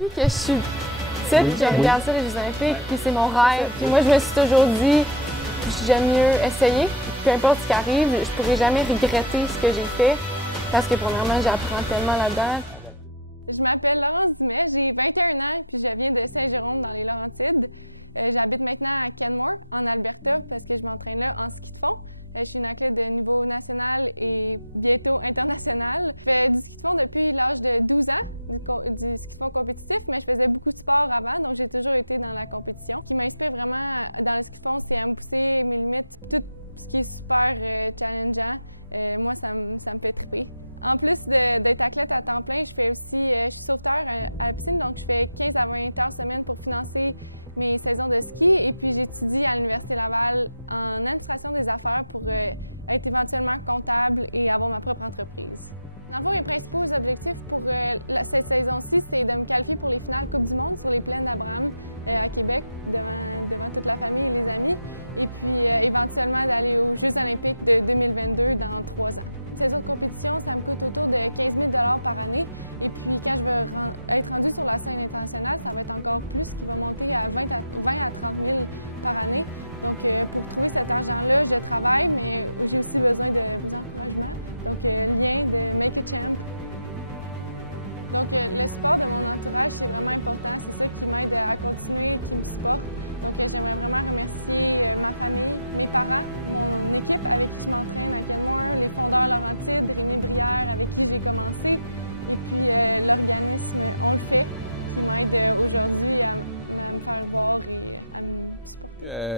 Depuis que je suis petite, je regarde ça les Jeux olympiques, puis c'est mon rêve. Puis moi, je me suis toujours dit, j'aime mieux essayer. Peu importe ce qui arrive, je pourrai jamais regretter ce que j'ai fait, parce que premièrement, j'apprends tellement là-dedans.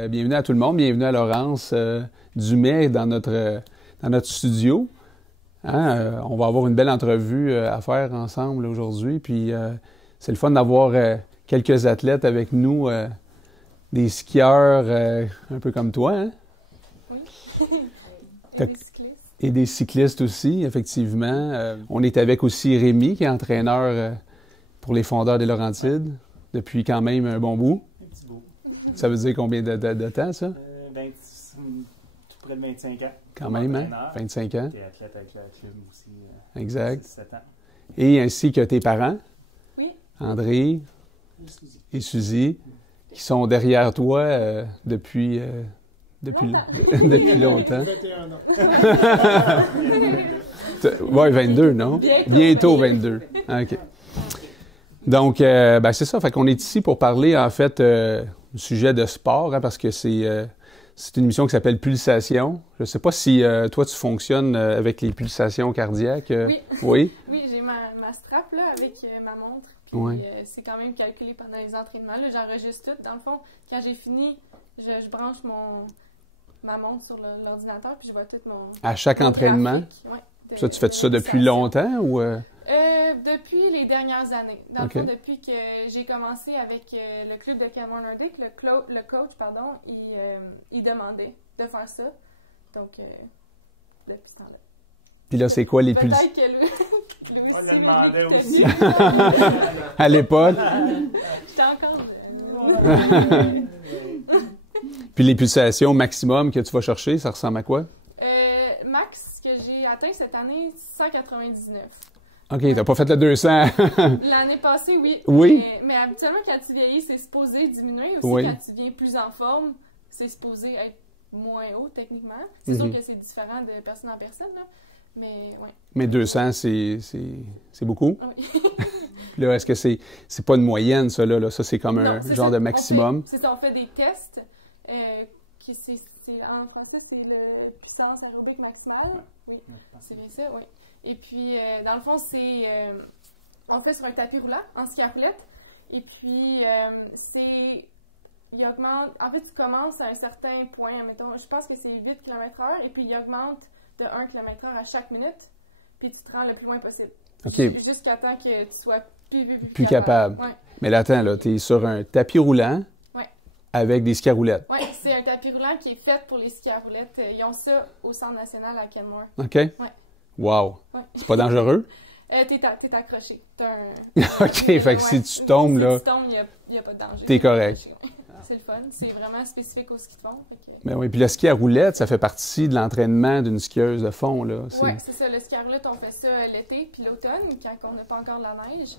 Bienvenue à tout le monde, bienvenue à Laurence Dumais dans notre studio. Hein, on va avoir une belle entrevue à faire ensemble aujourd'hui, puis c'est le fun d'avoir quelques athlètes avec nous, des skieurs un peu comme toi. Hein? Oui, et des cyclistes. Et des cyclistes aussi, effectivement. On est avec aussi Rémi, qui est entraîneur pour les Fondeurs des Laurentides, depuis quand même un bon bout. Ça veut dire combien de temps, ça? Tout près de 25 ans. Quand même, hein? 25 ans. J'étais athlète avec la club aussi. Exact. 17 ans. Et ainsi que tes parents, Oui. André et Suzy, qui sont derrière toi depuis longtemps. 21 ans. Oui, 22, non? Bientôt 22. OK. Donc, ben c'est ça. Fait qu'on est ici pour parler, en fait, du sujet de sport, hein, parce que c'est une émission qui s'appelle Pulsation. Je ne sais pas si toi, tu fonctionnes avec les pulsations cardiaques. Oui. Oui? Oui, j'ai ma strap là, avec ma montre. Puis Oui. c'est quand même calculé pendant les entraînements. Là, j'enregistre tout. Dans le fond, quand j'ai fini, je branche ma montre sur l'ordinateur, puis je vois tout mon... À chaque mon entraînement? graphique, ouais, Ça, tu fais ça depuis pulsation. longtemps ou... Depuis les dernières années. Dans le OK. fond, depuis que j'ai commencé avec le club de Kenmore Nordic, le coach, il demandait de faire ça. Donc, depuis ce temps-là. Puis là, c'est quoi les pulsations? Peut-être que Louis... On le demandait aussi. À l'époque? J'étais encore jeune. Puis les pulsations maximum que tu vas chercher, ça ressemble à quoi? Max, que j'ai atteint cette année, 199. OK, t'as pas fait le 200. L'année passée, oui. Oui. Mais habituellement, quand tu vieillis, c'est supposé diminuer. Aussi, Oui. quand tu viens plus en forme, c'est supposé être moins haut, techniquement. C'est sûr que c'est différent de personne en personne, là. Mais, ouais. Mais 200, c'est beaucoup. Oui. Puis là, est-ce que c'est pas une moyenne, ça, là? Ça, c'est comme un Non, c'est genre ça. de maximum? C'est ça, on fait des tests. En français, c'est le puissance aérobique maximale. Oui, c'est bien ça, oui. Et puis, dans le fond, on le fait sur un tapis roulant, en ski à roulette. Et puis, il augmente... En fait, tu commences à un certain point, mettons, je pense que c'est 8 km/h, et puis il augmente de 1 km/h à chaque minute, puis tu te rends le plus loin possible. OK. Jusqu'à temps que tu sois Plus capable. Ouais. Mais là, attends, là, t'es sur un tapis roulant avec des skis à roulettes. Oui, c'est un tapis roulant qui est fait pour les skis à roulettes. Ils ont ça au Centre national à Kenmore. OK? Ouais. Wow. Ouais. C'est pas dangereux? T'es accroché. T'as un... OK, fait que si tu tombes, là, Si tu tombes, il n'y a pas de danger. t'es correct. C'est le fun. C'est vraiment spécifique au ski de fond. Ben oui, puis le ski à roulettes, ça fait partie de l'entraînement d'une skieuse de fond, là. Oui, c'est ça. Le ski à roulettes, on fait ça l'été puis l'automne, quand on n'a pas encore la neige.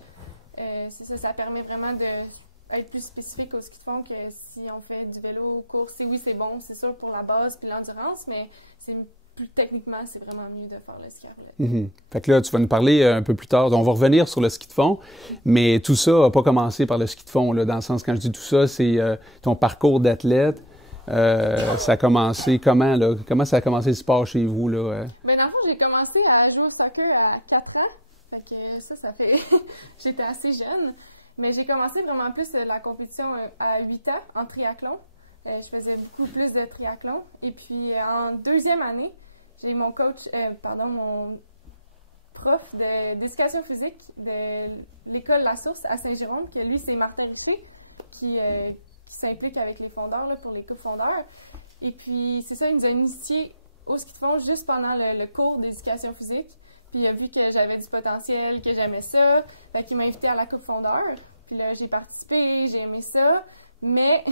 c'est ça, ça permet vraiment d'être plus spécifique au ski de fond que si on fait du vélo, course. Oui, c'est bon, c'est sûr pour la base puis l'endurance, mais c'est plus techniquement, c'est vraiment mieux de faire le ski à roulette. Fait que là, tu vas nous parler un peu plus tard. On va revenir sur le ski de fond, mais tout ça n'a pas commencé par le ski de fond, là, dans le sens, quand je dis tout ça, c'est ton parcours d'athlète. Ça a commencé comment, là? Comment ça a commencé le sport chez vous, là? Ben, dans le fond, j'ai commencé à jouer au soccer à 4 ans. Fait que ça fait... J'étais assez jeune. Mais j'ai commencé vraiment plus la compétition à 8 ans, en triathlon. Je faisais beaucoup plus de triathlon. Et puis, en 2e année, j'ai mon coach, mon prof d'éducation physique de l'école La Source à Saint-Jérôme, que lui, c'est Martin Richer, qui s'implique avec les fondeurs là, pour les coupes fondeurs. Et puis, c'est ça, il nous a initiés au ski de fond juste pendant le cours d'éducation physique. Puis, il a vu que j'avais du potentiel, que j'aimais ça. Fait qu'il m'a invité à la coupe fondeur. Puis là, j'ai participé, j'ai aimé ça. Mais,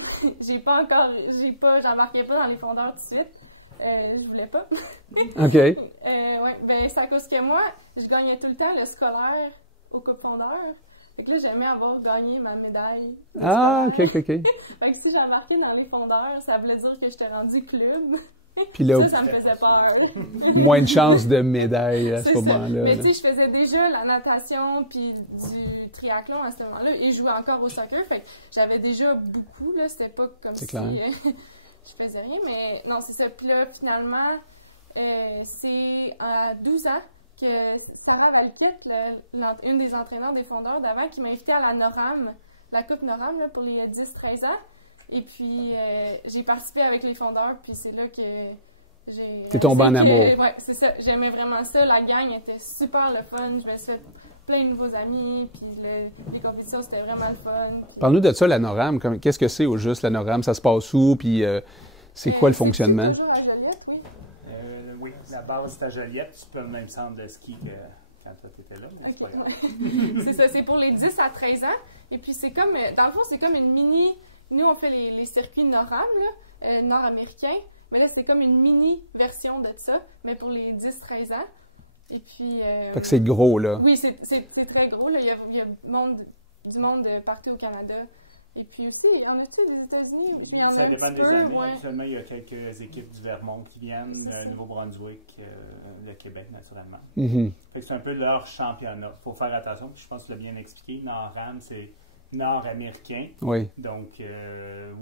j'embarquais pas dans les fondeurs tout de suite. Je voulais pas. OK. Ouais, ben, c'est à cause que moi, je gagnais tout le temps le scolaire au coupe fondeur. Fait que là, j'aimais avoir gagné ma médaille. Ah, OK. Fait que si j'embarquais dans les fondeurs, ça voulait dire que j'étais rendue club. Puis là, ça me faisait peur. moins de chances de médaille à ce moment-là. Mais tu sais, je faisais déjà la natation puis du triathlon à ce moment-là et je jouais encore au soccer. Fait que j'avais déjà beaucoup, là. C'était pas comme si je faisais rien. Mais non, c'est ça. Puis là, finalement, c'est à 12 ans que Sarah Valquette, une des entraîneurs des fondeurs d'avant, qui m'a invitée à la NORAM, la Coupe NORAM là, pour les 10-13 ans. Et puis, j'ai participé avec les fondeurs, puis c'est là que j'ai... T'es tombé en amour. Ouais, c'est ça. J'aimais vraiment ça. La gang était super le fun. Je me suis fait plein de nouveaux amis, puis les compétitions, c'était vraiment le fun. Puis... Parle-nous de ça, la NORAM. Qu'est-ce que c'est au juste, la NORAM? Ça se passe où? Puis c'est quoi le fonctionnement? C'est toujours à Joliette, oui. Oui, la base c'est à Joliette. Tu peux le même centre de ski que quand tu étais là, mais c'est pas grave. C'est ça, c'est pour les 10 à 13 ans. Et puis, c'est comme... Dans le fond, c'est comme une mini... Nous, on fait les circuits NORAM, là, nord-américains. Mais là, c'est comme une mini-version de ça, mais pour les 10-13 ans. Et puis... Fait que c'est gros, là. Oui, c'est très gros, là. Il y a du monde partout au Canada. Et puis aussi, en a-tu des États-Unis? Ça dépend des années. Ouais. Actuellement, il y a quelques équipes du Vermont qui viennent, Nouveau-Brunswick, le Québec, naturellement. Fait que c'est un peu leur championnat. Il faut faire attention, puis je pense que tu l'as bien expliqué. NORAM, c'est nord-américain. Oui. Donc,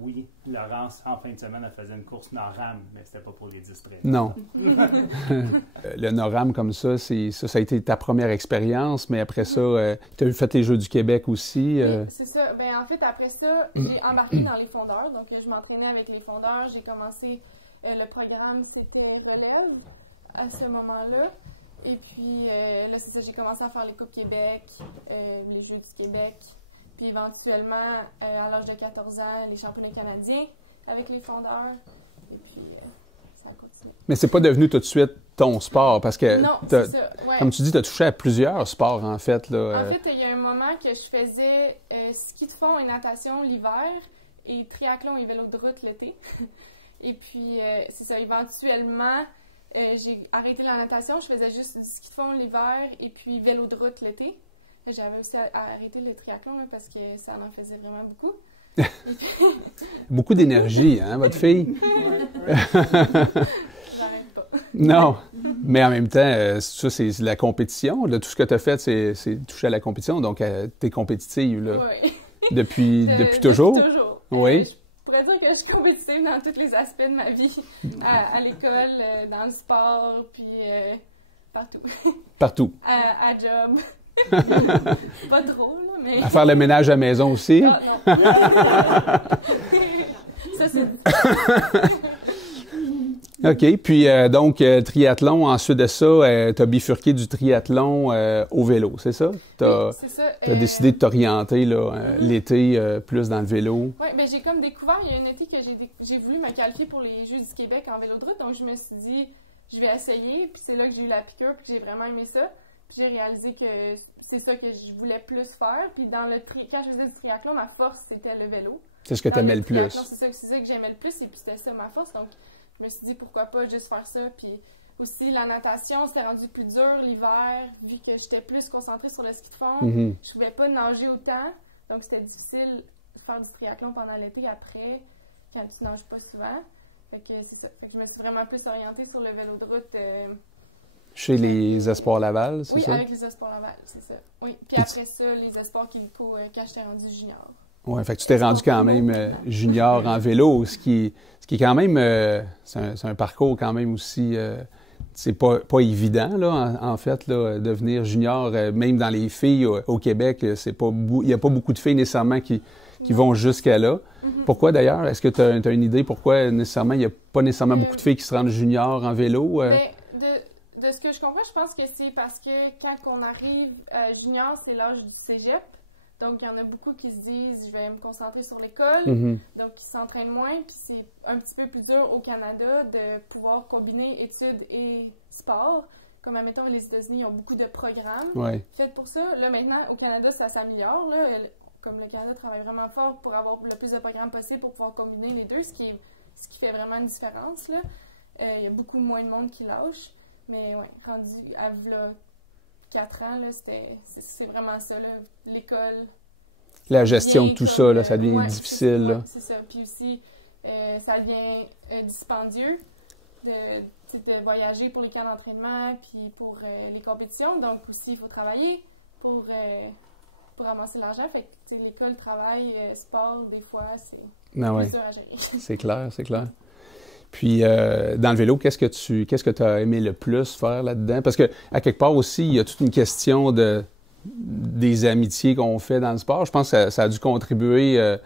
oui, Laurence, en fin de semaine, elle faisait une course NORAM, mais c'était pas pour les 10-13. Non. Le NORAM, comme ça, ça a été ta première expérience, mais après ça, tu as fait les Jeux du Québec aussi. Oui, c'est ça. Ben, en fait, après ça, j'ai embarqué dans les fondeurs. Donc, je m'entraînais avec les fondeurs. J'ai commencé le programme, c'était relève à ce moment-là. Et puis, là, c'est ça, j'ai commencé à faire les Coupes Québec, les Jeux du Québec. Puis éventuellement, à l'âge de 14 ans, les championnats canadiens avec les fondeurs. Et puis, ça a continué. Mais c'est pas devenu tout de suite ton sport, parce que, non, c'est ça, ouais. Comme tu dis, tu as touché à plusieurs sports, en fait. Là, En fait, il y a un moment que je faisais ski de fond et natation l'hiver et triathlon et vélo de route l'été. Et puis, c'est ça, éventuellement, j'ai arrêté la natation. Je faisais juste du ski de fond l'hiver et puis vélo de route l'été. J'avais aussi arrêté le triathlon là, parce que ça en faisait vraiment beaucoup. Beaucoup d'énergie, hein, votre fille? J'arrête pas. Non, mais en même temps, ça, c'est la compétition. Là, tout ce que tu as fait, c'est toucher à la compétition. Donc, tu es compétitive là, oui. depuis toujours? Depuis toujours. Oui. Je pourrais dire que je suis compétitive dans tous les aspects de ma vie. À l'école, dans le sport, puis partout. Partout. À job. Pas trop, là, mais... À faire le ménage à la maison aussi? Ah, non. Ça, c'est... OK. Puis, donc, triathlon, ensuite de ça, tu as bifurqué du triathlon au vélo, c'est ça? Oui, c'est ça. Tu as décidé de t'orienter là, l'été plus dans le vélo. Oui, bien, j'ai comme découvert, il y a un été que j'ai voulu me qualifier pour les Jeux du Québec en vélo de route, donc je me suis dit, je vais essayer, puis c'est là que j'ai eu la piqûre, puis que j'ai vraiment aimé ça. Puis j'ai réalisé que c'est ça que je voulais plus faire. Puis quand je faisais du triathlon, ma force, c'était le vélo. C'est ce que tu aimais le plus. C'est ça que j'aimais le plus, et puis c'était ça ma force. Donc, je me suis dit, pourquoi pas juste faire ça. Puis Aussi, la natation, c'est rendu plus dur l'hiver, vu que j'étais plus concentrée sur le ski de fond. Je pouvais pas nager autant, donc c'était difficile de faire du triathlon pendant l'été après, quand tu nages pas souvent. Fait que c'est ça. Fait que je me suis vraiment plus orientée sur le vélo de route. Chez les Espoirs Laval, c'est ça? Oui, avec les Espoirs Laval, c'est ça. Oui. Puis après ça, les Espoirs Quilico, quand j'étais rendue junior. Oui, fait que tu t'es rendu quand même junior en vélo, ce qui est quand même, c'est un parcours quand même aussi, c'est pas évident, là, en fait, là, devenir junior, même dans les filles au Québec, il n'y a pas beaucoup de filles nécessairement qui vont jusqu'à là. Pourquoi d'ailleurs? Est-ce que tu as une idée pourquoi nécessairement il n'y a pas nécessairement beaucoup de filles qui se rendent junior en vélo? Ben, de ce que je comprends, je pense que c'est parce que quand on arrive junior, c'est l'âge du cégep. Donc, il y en a beaucoup qui se disent, je vais me concentrer sur l'école, donc qui s'entraînent moins, puis c'est un petit peu plus dur au Canada de pouvoir combiner études et sport. Comme, admettons, les États-Unis, ils ont beaucoup de programmes faits pour ça. Là, maintenant, au Canada, ça s'améliore, là. Comme le Canada travaille vraiment fort pour avoir le plus de programmes possible pour pouvoir combiner les deux, ce qui fait vraiment une différence, là. Il y a beaucoup moins de monde qui lâche, mais ouais, rendu à 4 ans, là, c'est vraiment ça, là, l'école. La gestion de tout ça, là, ça devient difficile. Là. C'est ça. Puis aussi, ça devient dispendieux de voyager pour les camps d'entraînement puis pour les compétitions. Donc aussi, il faut travailler pour ramasser l'argent. Fait que l'école, travail, sport, des fois, c'est plus dur à gérer. C'est clair, c'est clair. Puis, dans le vélo, qu'est-ce que tu as aimé le plus faire là-dedans? Parce que à quelque part aussi, il y a toute une question des amitiés qu'on fait dans le sport. Je pense que ça a dû contribuer.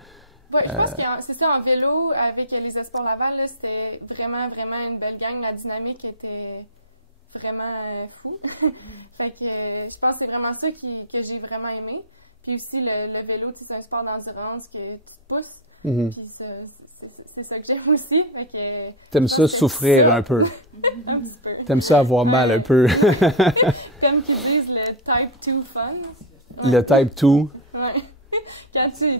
Oui, je pense que c'est ça, en vélo, avec les Espoirs Laval, là, c'était vraiment, vraiment une belle gang. La dynamique était vraiment fou. Fait que je pense que c'est vraiment ça que j'ai vraiment aimé. Puis aussi, le vélo, c'est un sport d'endurance que tu te pousses. Puis c'est ça que j'aime aussi. T'aimes ça souffrir un peu. Un petit peu. T'aimes ça avoir mal un peu. Comme qu'ils disent, le type 2 fun. Le type 2. Ouais. Quand tu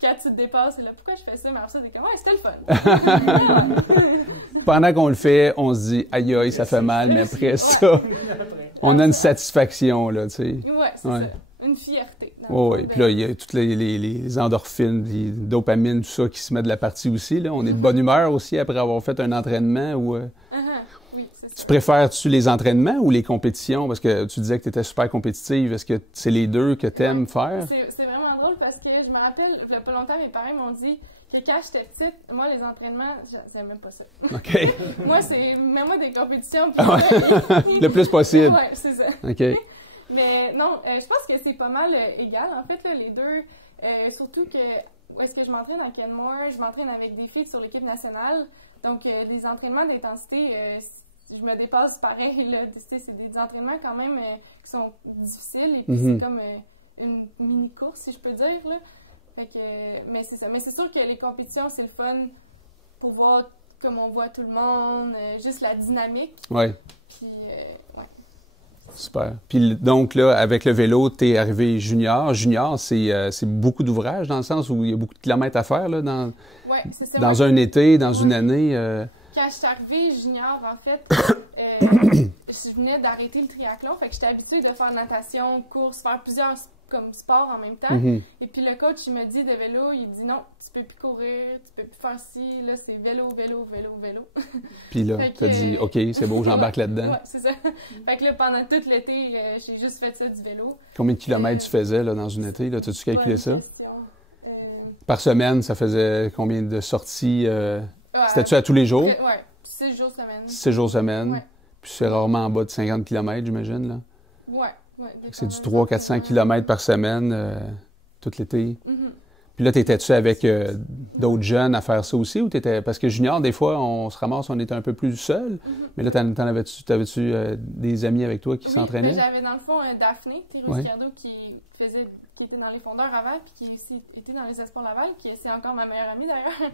te dépasses, c'est là, pourquoi je fais ça? Mais après ça, t'es comme, ouais, c'était le fun. Pendant qu'on le fait, on se dit, aïe aïe, ça fait mal, mais après ça, on a une satisfaction, là, tu sais. Ouais, c'est ça. Une fierté. Oui, puis là, il y a toutes les endorphines, les dopamines, tout ça qui se met de la partie aussi. Là. On est de bonne humeur aussi après avoir fait un entraînement. Ou, oui, c'est ça. Tu préfères-tu les entraînements ou les compétitions? Parce que tu disais que tu étais super compétitive. Est-ce que c'est les deux que tu aimes faire? C'est vraiment drôle parce que je me rappelle, il n'y a pas longtemps, mes parents m'ont dit que quand j'étais petite, moi, les entraînements, j'aime même pas ça. OK. Moi, c'est même des compétitions. Puis le plus possible. Oui, c'est ça. OK. Mais non, je pense que c'est pas mal égal, en fait, là, les deux. Surtout que, où est-ce que je m'entraîne dans Kenmore, je m'entraîne avec des filles sur l'équipe nationale. Donc, des entraînements d'intensité, je me dépasse pareil, là. C'est des entraînements quand même qui sont difficiles. Et puis, c'est comme une mini-course, si je peux dire, là. Fait que, mais c'est ça. Mais c'est sûr que les compétitions, c'est le fun pour voir comme on voit tout le monde, juste la dynamique. Oui. Puis, super. Puis donc là, avec le vélo, tu es arrivé junior. Junior, c'est beaucoup d'ouvrages dans le sens où il y a beaucoup de kilomètres à faire là, c'est ça, dans un été, dans une année. Quand je suis arrivée junior, en fait, je venais d'arrêter le triathlon. Fait que j'étais habituée de faire natation, course, faire plusieurs sports en même temps. Et puis le coach, il me dit de vélo, il dit non, tu peux plus courir, tu peux plus faire ci, là c'est vélo. Puis là, tu as dit ok, c'est beau, j'embarque là-dedans. Ouais, c'est ça. Fait que là, pendant tout l'été, j'ai juste fait ça du vélo. Combien de kilomètres tu faisais là, dans une été? T'as-tu calculé ça? Par semaine, ça faisait combien de sorties? C'était-tu à tous les jours? Oui, 6 jours semaine. 6 jours semaine. Ouais. Puis c'est rarement en bas de 50 km, j'imagine, là? Ouais. C'est du 300-400 km par semaine, tout l'été. Puis là, t'étais-tu avec d'autres jeunes à faire ça aussi? Ou t'étais... Parce que junior, des fois, on se ramasse, on était un peu plus seul. Mais là, t'avais-tu des amis avec toi qui s'entraînaient? Oui, j'avais dans le fond Daphné Ricardo qui était dans les fondeurs avant, puis qui aussi était dans les Espoirs Laval, qui c'est encore ma meilleure amie d'ailleurs.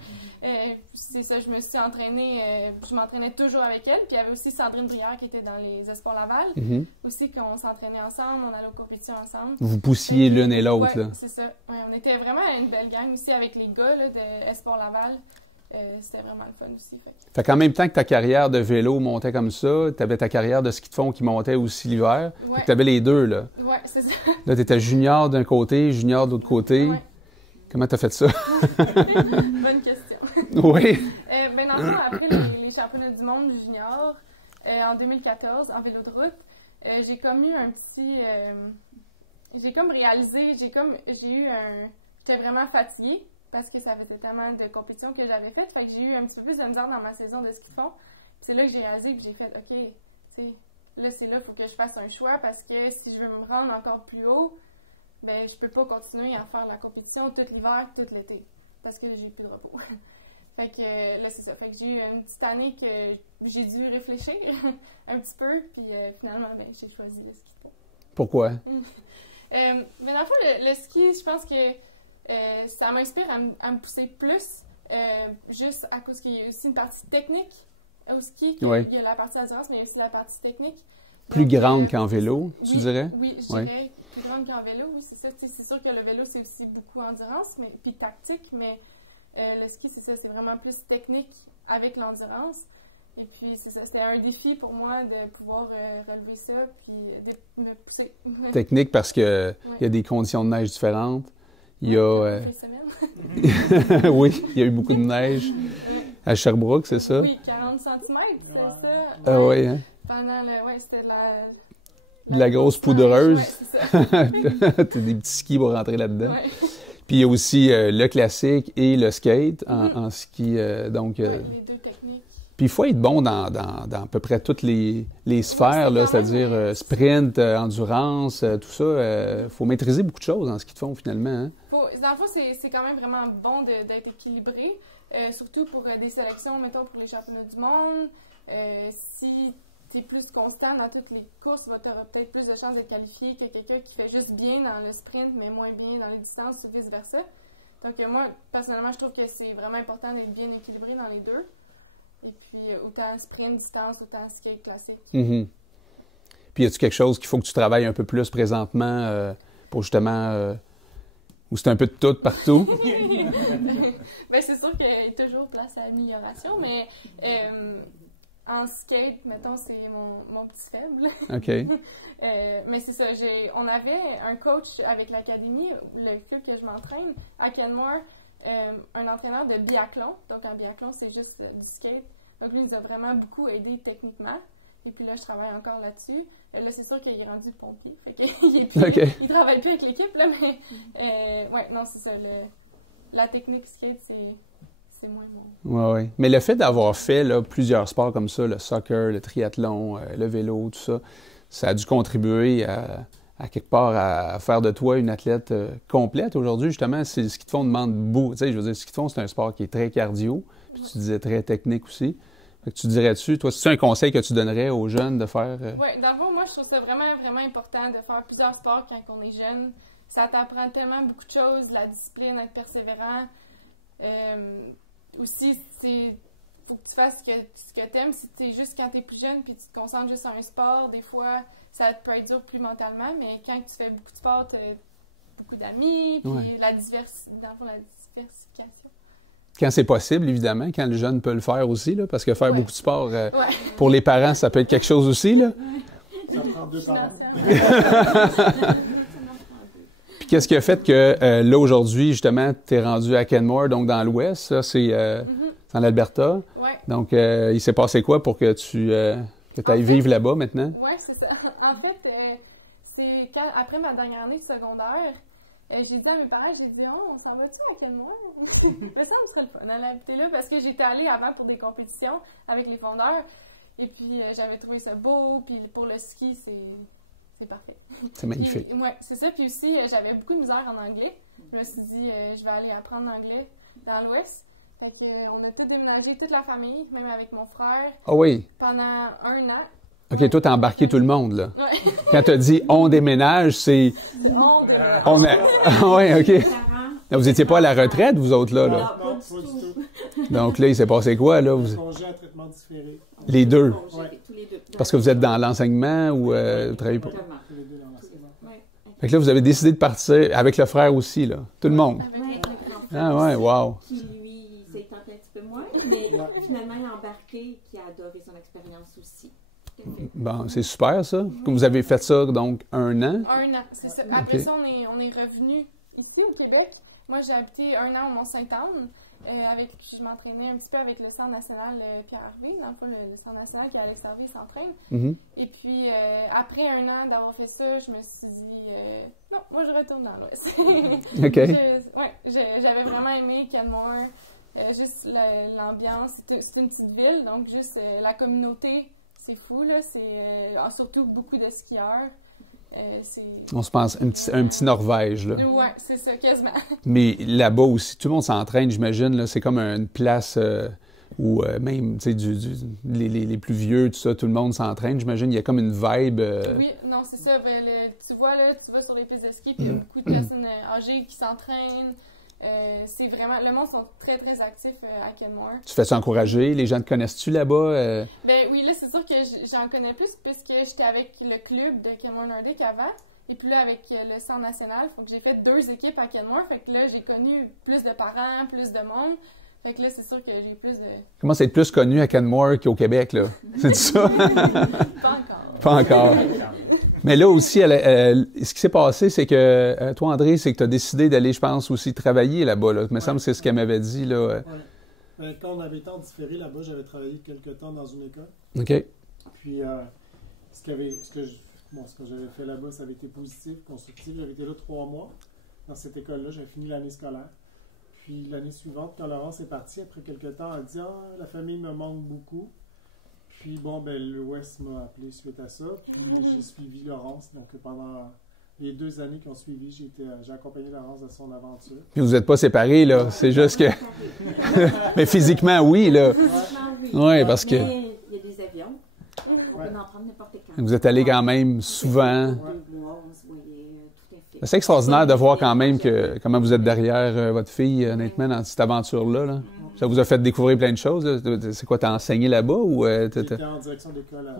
C'est ça, je me suis entraînée, je m'entraînais toujours avec elle. Puis il y avait aussi Sandrine Brière qui était dans les Espoirs Laval. Aussi qu'on s'entraînait ensemble, on allait aux compétitions ensemble. Vous poussiez l'une et l'autre, là. C'est ça. Ouais, on était vraiment une belle gang aussi avec les gars là, de Espoirs Laval. c'était vraiment le fun aussi. Fait qu'en même temps que ta carrière de vélo montait comme ça, tu avais ta carrière de ski de fond qui montait aussi l'hiver. Ouais. Tu avais les deux, là. Oui, c'est ça. Là, tu étais junior d'un côté, junior de l'autre côté. Ouais. Comment tu as fait ça? Bonne question. Oui. Ben, dans le fond, après les championnats du monde junior, en 2014, en vélo de route, j'ai comme eu un petit... j'ai comme réalisé, j'étais vraiment fatiguée parce que ça faisait tellement de compétitions que j'avais faites. Fait que j'ai eu un petit peu plus de misère dans ma saison de ski de fond. Puis c'est là que j'ai réalisé que j'ai fait, OK, tu sais, là, c'est là, il faut que je fasse un choix parce que si je veux me rendre encore plus haut, ben, je peux pas continuer à faire la compétition tout l'hiver, tout l'été. Parce que j'ai plus de repos. Fait que là, c'est ça. Fait que j'ai eu une petite année que j'ai dû réfléchir un petit peu. Puis finalement, ben, j'ai choisi le ski de fond. Pourquoi? Mais dans le fond, le ski, je pense que ça m'inspire à me pousser plus, juste à cause qu'il y a aussi une partie technique au ski. Oui. Il y a la partie endurance, mais il y a aussi la partie technique. Plus Donc, grande qu'en vélo, tu dirais? Oui, je dirais plus grande qu'en vélo, oui, c'est ça. C'est sûr que le vélo, c'est aussi beaucoup endurance, puis tactique, mais le ski, c'est ça, c'est vraiment plus technique avec l'endurance. Et puis, c'est ça, c'était un défi pour moi de pouvoir relever ça, puis de me pousser. Technique parce que il y a des conditions de neige différentes. Il y a... oui, il y a eu beaucoup de neige. À Sherbrooke, c'est ça? Oui, 40 cm, c'est ça. Ah oui, hein? Pendant le... Oui, c'était de la grosse poudreuse. Oui, c'est ça. T'as des petits skis pour rentrer là-dedans. Ouais. Puis il y a aussi le classique et le skate en ski. Donc, les deux techniques. Puis il faut être bon dans à peu près toutes les sphères, là, c'est-à-dire sprint, endurance, tout ça. Il faut maîtriser beaucoup de choses en ski de fond, finalement. Hein? Dans le fond, c'est quand même vraiment bon d'être équilibré, surtout pour des sélections, mettons, pour les championnats du monde. Si tu es plus constant dans toutes les courses, tu auras peut-être plus de chances d'être qualifié que quelqu'un qui fait juste bien dans le sprint, mais moins bien dans les distances, ou vice-versa. Donc moi, personnellement, je trouve que c'est vraiment important d'être bien équilibré dans les deux. Et puis, autant sprint, distance, autant skate classique. Mm-hmm. Puis, y a-tu quelque chose qu'il faut que tu travailles un peu plus présentement pour justement... ou c'est un peu de tout partout? Ben, c'est sûr qu'il y a toujours place à amélioration, mais en skate, mettons, c'est mon petit faible. OK. Mais c'est ça, on avait un coach avec l'académie, le club que je m'entraîne, à Kenmore, un entraîneur de biathlon. Donc, en biathlon, c'est juste du skate. Donc, lui, il nous a vraiment beaucoup aidé techniquement. Et puis là, je travaille encore là-dessus. Là, c'est sûr qu'il est rendu pompier. Fait qu'il il travaille plus avec l'équipe, là, mais... ouais, non, c'est ça. La technique skate, c'est moins bon. Oui. Mais le fait d'avoir fait là, plusieurs sports comme ça, le soccer, le triathlon, le vélo, tout ça, ça a dû contribuer à quelque part à faire de toi une athlète complète. Aujourd'hui, justement, c'est ce qui te font demande beaucoup. Tu sais, je veux dire, ce qui te font, c'est un sport qui est très cardio, puis tu disais très technique aussi. Fait que tu dirais-tu, toi, c'est un conseil que tu donnerais aux jeunes de faire? Oui, d'abord, moi, je trouve ça vraiment, vraiment important de faire plusieurs sports quand on est jeune. Ça t'apprend tellement beaucoup de choses, la discipline, être persévérant. Aussi, faut que tu fasses ce que t'aimes. Si t'es juste quand t'es plus jeune puis tu te concentres juste sur un sport, des fois, ça peut être dur plus mentalement, mais quand tu fais beaucoup de sport, t'as beaucoup d'amis, puis la diversification. Quand c'est possible, évidemment, quand le jeune peut le faire aussi, là, parce que faire beaucoup de sport, pour les parents, ça peut être quelque chose aussi. Là. Ça prend deux parents. Puis qu'est-ce qui a fait que là, aujourd'hui, justement, tu es rendu à Kenmore, donc dans l'Ouest, ça, c'est en Alberta. Ouais. Donc, il s'est passé quoi pour que tu ailles vivre là-bas maintenant? Oui, c'est ça. En fait, c'est après ma dernière année de secondaire, j'ai dit à mes parents, j'ai dit, on s'en va-tu à Kenmore? Mais ça me serait le fun d'aller habiter là parce que j'étais allée avant pour des compétitions avec les fondeurs. Et puis, j'avais trouvé ça beau. Puis, pour le ski, c'est parfait. C'est magnifique. Oui, c'est ça. Puis aussi, j'avais beaucoup de misère en anglais. Je me suis dit, je vais aller apprendre l'anglais dans l'Ouest. Fait qu'on a tout déménagé, toute la famille, même avec mon frère. Ah oui? Pendant 1 an. OK, toi, t'as embarqué tout le monde, là. Ouais. Quand t'as dit « on déménage », c'est... On a... oui, OK. Vous étiez pas à la retraite, vous autres, là? Non, pas du tout. Donc là, il s'est passé quoi, là? Congé à traitement différé. Les deux? Tous les deux. Parce que vous êtes dans l'enseignement ou vous travaillez pas? Tous les deux dans l'enseignement. Fait que là, vous avez décidé de partir avec le frère aussi, là. Tout le monde. Oui, avec l'enfant. Ah ouais, wow. Qui, lui, s'est tenté un petit peu moins. finalement est embarqué, qui a adoré son expérience aussi. Bon, c'est super, ça. Vous avez fait ça, donc, 1 an? 1 an, c'est ça. Après ça, on est revenu ici, au Québec. Moi, j'ai habité 1 an au Mont-Sainte-Anne. Je m'entraînais un petit peu avec le Centre national Pierre-Harvey. Dans le fond, le Centre national qui est à Alex Harvey s'entraîne. Et puis, après 1 an d'avoir fait ça, je me suis dit, non, moi, je retourne dans l'Ouest. OK. J'avais vraiment aimé Canmore. Juste l'ambiance. C'est une petite ville, donc juste la communauté, c'est fou, là. C'est surtout beaucoup de skieurs. On se pense un petit Norvège, là. Ouais, c'est ça, quasiment. Mais là-bas aussi, tout le monde s'entraîne, j'imagine, là. C'est comme une place où même, tu sais, les plus vieux, tout ça, tout le monde s'entraîne. J'imagine, il y a comme une vibe. Oui, non, c'est ça. Tu vas sur les pistes de ski, puis il y a beaucoup de personnes âgées qui s'entraînent. C'est vraiment... Le monde sont très, très actifs à Canmore. Tu fais-tu encourager? Les gens te connaissent-tu là-bas? Ben oui, là, c'est sûr que j'en connais plus puisque j'étais avec le club de Canmore Nordic avant. Et puis là, avec le Centre national, faut que j'ai fait 2 équipes à Canmore. Fait que là, j'ai connu plus de parents, plus de monde. Fait que là, c'est sûr que j'ai plus de... Comment c'est plus connu à Canmore qu'au Québec, là? C'est ça? Pas encore. Pas encore. Mais là aussi, ce qui s'est passé, c'est que toi, André, c'est que tu as décidé d'aller, je pense, aussi travailler là-bas. Là. Il me semble que c'est ce qu'elle m'avait dit. Là. Ouais. Quand on avait été en différé là-bas, j'avais travaillé quelque temps dans une école. OK. Puis, ce que j'avais fait là-bas, ça avait été positif, constructif. J'avais été là 3 mois dans cette école-là. J'avais fini l'année scolaire. Puis, l'année suivante, quand Laurence est partie, après quelque temps, elle a dit « Ah, la famille me manque beaucoup. » Puis bon, l'Ouest m'a appelé suite à ça. Puis j'ai suivi Laurence. Donc pendant les 2 années qui ont suivi, j'ai accompagné Laurence dans son aventure. Puis vous n'êtes pas séparés, là. C'est juste que... Mais physiquement, oui, là. Physiquement, oui. Oui, parce que... Mais il y a des avions. On peut en prendre n'importe quand. Vous êtes allés quand même souvent. 2 mois, on se voyait tout à fait. C'est extraordinaire de voir quand même comment vous êtes derrière votre fille, honnêtement, dans cette aventure-là. Là. Ça vous a fait découvrir plein de choses. Là. C'est quoi, t'as enseigné là-bas ou J'étais en direction d'école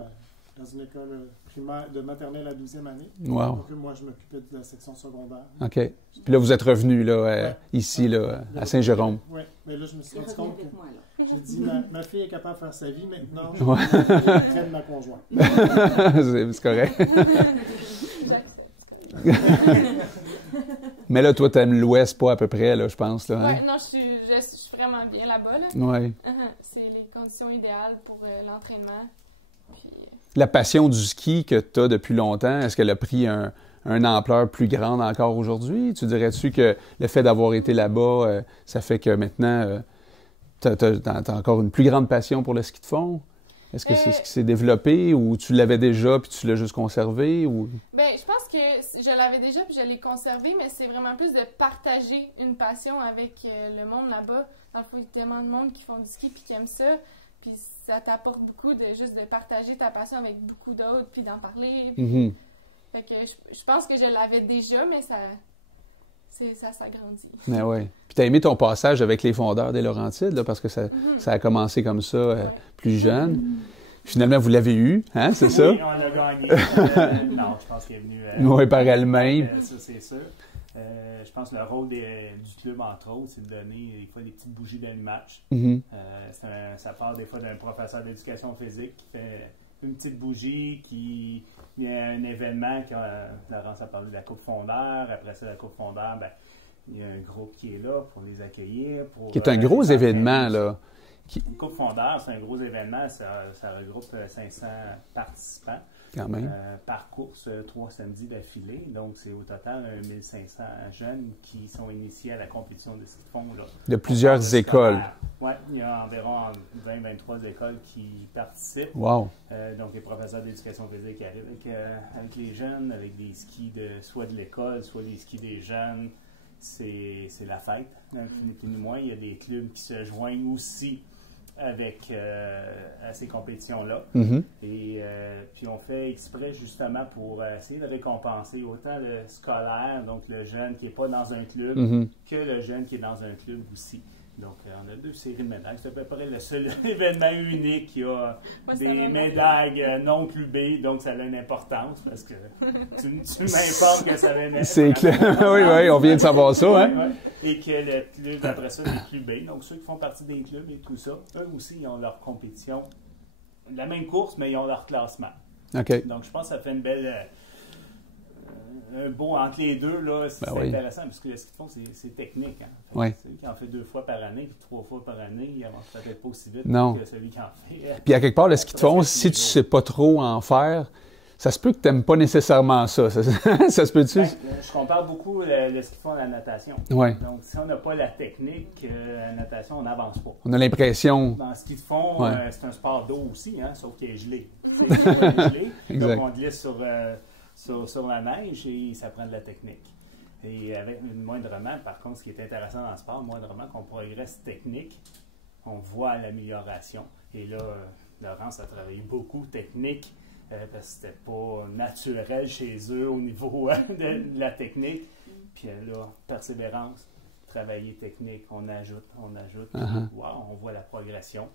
dans une école primaire de maternelle à 12e année. Wow. Donc moi, je m'occupais de la section secondaire. OK. Puis là, vous êtes revenu là, ici, là, à Saint-Jérôme. Oui, mais là, je me suis rendu compte que Moi, là. j'ai dit, ma fille est capable de faire sa vie, maintenant, je vais près de ma conjointe. C'est correct. Mais là, toi, t'aimes l'Ouest pas à peu près, là, je pense. Là, hein? Ouais, non, je suis vraiment bien là-bas. Là. Ouais. C'est les conditions idéales pour l'entraînement. Puis... La passion du ski que tu as depuis longtemps, est-ce qu'elle a pris une ampleur plus grande encore aujourd'hui? Tu dirais-tu que le fait d'avoir été là-bas, ça fait que maintenant, tu as encore une plus grande passion pour le ski de fond? Est-ce que c'est ce qui s'est développé ou tu l'avais déjà puis tu l'as juste conservé? Ou... Ben, je pense que je l'avais déjà puis je l'ai conservé, mais c'est vraiment plus de partager une passion avec le monde là-bas. Dans le fond, il y a tellement de monde qui font du ski puis qui aiment ça. Puis ça t'apporte beaucoup de juste de partager ta passion avec beaucoup d'autres puis d'en parler. Puis... Fait que je pense que je l'avais déjà, mais ça s'agrandit. Ah ouais. Puis tu as aimé ton passage avec les fondeurs des Laurentides, là, parce que ça a commencé comme ça, plus jeune. Finalement, vous l'avez eu, hein, c'est ça? Oui, on l'a gagné. Non, je pense qu'il est venu... oui, par elle-même. Ça, c'est sûr. Je pense que le rôle du club, entre autres, c'est de donner des fois des petites bougies d'allumage. Ça part des fois d'un professeur d'éducation physique qui fait une petite bougie, il y a un événement, Laurence a parlé de la Coupe Fondeur. Après ça, la Coupe Fondeur, ben, il y a un groupe qui est là pour les accueillir. Qui est un gros événement, là. Une Coupe Fondeur, c'est un gros événement. Ça regroupe 500 participants. Quand même. Par course, 3 samedis d'affilée. Donc, c'est au total 1500 jeunes qui sont initiés à la compétition de ski de fond. Là. De plusieurs écoles. Oui, il y a environ 20-23 écoles qui participent. Wow. Donc, les professeurs d'éducation physique qui arrivent avec les jeunes, avec des skis soit de l'école, soit des skis des jeunes. C'est la fête. Ni plus ni moins, il y a des clubs qui se joignent aussi à ces compétitions-là. Et puis on fait exprès justement pour essayer de récompenser autant le scolaire, donc le jeune qui n'est pas dans un club, que le jeune qui est dans un club aussi. Donc, on a 2 séries de médailles. C'est à peu près le seul événement unique qui a Moi, des médailles non clubées. Donc, ça a une importance parce que tu m'informes que ça avait une importance. C'est clair. Oui, on vient de savoir ça. Hein? Ouais. Et que le club, après ça, des clubés. Donc, ceux qui font partie des clubs et tout ça, eux aussi, ils ont leur compétition. La même course, mais ils ont leur classement. OK. Donc, je pense que ça fait une belle... un beau entre les deux, là, c'est intéressant, parce que ce qu'ils font, c'est technique. Hein. Oui. Celui qui en fait 2 fois par année, puis 3 fois par année, il avance peut-être pas aussi vite que celui qui en fait. Puis à quelque part, le ski de fond, si tu ne sais pas trop en faire, ça se peut que tu n'aimes pas nécessairement ça. Ça se peut-tu? Je compare beaucoup le ski de fond à la natation. Ouais. Donc, si on n'a pas la technique, la natation, on n'avance pas. On a l'impression... Dans le ski de fond, c'est un sport d'eau aussi, hein, sauf qu'il est gelé. Il est gelé, exact. donc on glisse sur la neige et ça prend de la technique. Et avec moindrement, par contre, ce qui est intéressant dans le sport, moindrement qu'on progresse technique, on voit l'amélioration. Et là, Laurence a travaillé beaucoup technique parce que c'était pas naturel chez eux au niveau de la technique. Puis là, persévérance, travailler technique, on ajoute. Wow, on voit la progression.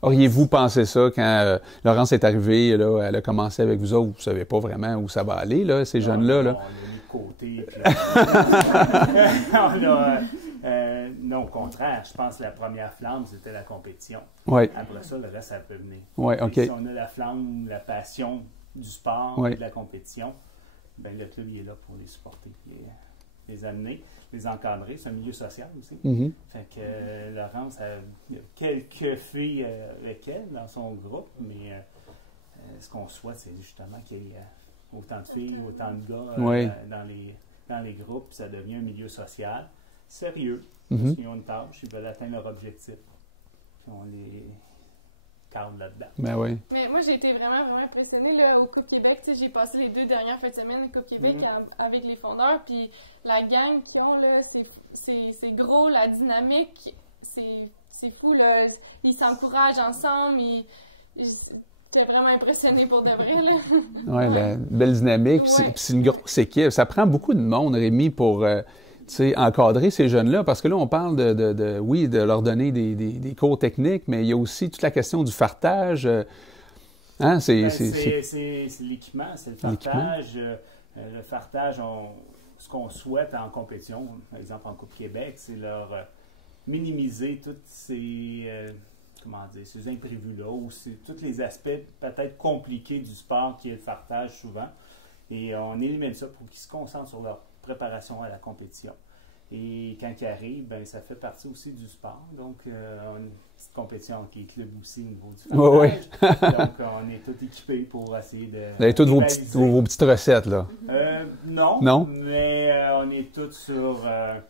Auriez-vous pensé ça quand Laurence est arrivée, là, elle a commencé avec vous autres, vous ne savez pas vraiment où ça va aller, là, ces jeunes-là? Là. On l'a mis de côté. Non, au contraire, je pense que la première flamme, c'était la compétition. Oui. Après ça, le reste, ça peut venir. Oui, OK. Si on a la flamme, la passion du sport, de la compétition, bien, le club il est là pour les supporter, les amener, les encadrer. C'est un milieu social aussi. Mm-hmm. Fait que Laurence a quelques filles avec elle dans son groupe, mais ce qu'on souhaite, c'est justement qu'il y ait autant de filles, autant de gars dans les groupes. Ça devient un milieu social sérieux. Parce qu'ils ont une tâche, ils veulent atteindre leur objectif. Puis on les cadre là-dedans. Ben oui. Mais moi, j'ai été vraiment impressionnée là, au Coupe Québec. Tu sais, j'ai passé les 2 dernières fins de semaine au Coupe Québec avec les fondeurs. Puis la gang qu'ils ont, là, c'est gros, la dynamique, c'est fou. Là. Ils s'encouragent ensemble. J'étais vraiment impressionnée pour de vrai. Là. Oui, la belle dynamique. Ouais. C'est une grosse équipe. Ça prend beaucoup de monde, Rémi, pour encadrer ces jeunes-là. Parce que là, on parle de leur donner des cours techniques, mais il y a aussi toute la question du fartage. Hein? C'est l'équipement, c'est le fartage. Le fartage, ce qu'on souhaite en compétition, par exemple en Coupe Québec, c'est leur minimiser toutes ces imprévus-là, ou tous les aspects peut-être compliqués du sport qui est le fartage souvent. Et on élimine ça pour qu'ils se concentrent sur leur préparation à la compétition. Et quand ils arrivent, ben, ça fait partie aussi du sport. Donc, on a une petite compétition qui est club aussi au niveau du fartage. Donc, on est tous équipés pour essayer de... Vous avez toutes vos petites recettes, là? Non. Mais on est tous sur... il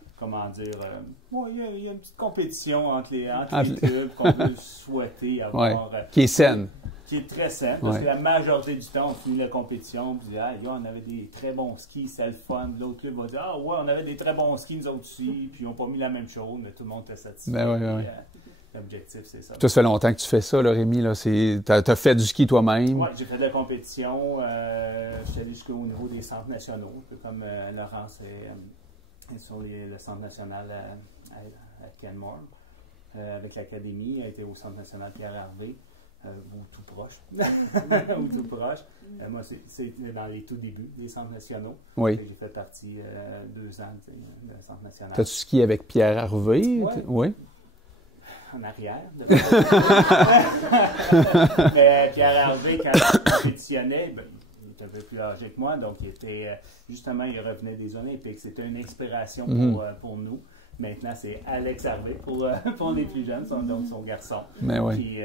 y a une petite compétition entre les clubs qu'on peut souhaiter avoir. Qui est saine. Qui est très saine, parce que la majorité du temps, on finit la compétition, puis on avait des très bons skis, c'est le fun. L'autre club va dire, on avait des très bons skis, nous autres aussi, puis ils n'ont pas mis la même chose, mais tout le monde était satisfait. L'objectif, c'est ça. Toi, ça fait longtemps que tu fais ça, là, Rémi. Tu as fait du ski toi-même? Oui, j'ai fait de la compétition. Je suis allé jusqu'au niveau des centres nationaux, un peu comme Laurence est sur le centre national à Canmore. Avec l'académie, elle était au centre national Pierre-Hervé. Ou tout proche. Moi, c'est dans les tout débuts des centres nationaux. Oui. J'ai fait partie 2 ans du centre national. T'as-tu skié avec Pierre Harvey? Oui. En arrière. Mais Pierre Harvey, quand il compétitionnait, il était un peu plus âgé que moi, donc il revenait des Olympiques. C'était une inspiration pour nous. Maintenant, c'est Alex Harvey pour les plus jeunes, donc son garçon, qui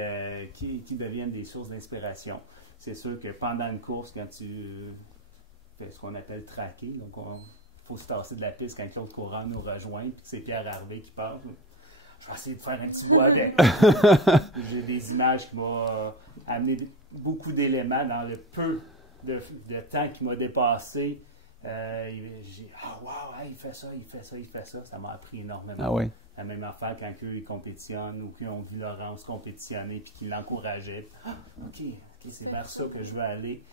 deviennent des sources d'inspiration. C'est sûr que pendant une course, quand tu fais ce qu'on appelle traquer, donc il faut se tasser de la piste quand l'autre courant nous rejoint, puis c'est Pierre Harvey qui part. Je vais essayer de faire un petit bois avec. J'ai des images qui m'ont amené beaucoup d'éléments dans le peu de temps qui m'a dépassé. Il fait ça. Ça m'a appris énormément. Ah oui. La même affaire quand eux ils compétitionnent ou qu'ils ont vu Laurence compétitionner puis qu'ils l'encourageaient. OK, c'est vers ça que je veux aller.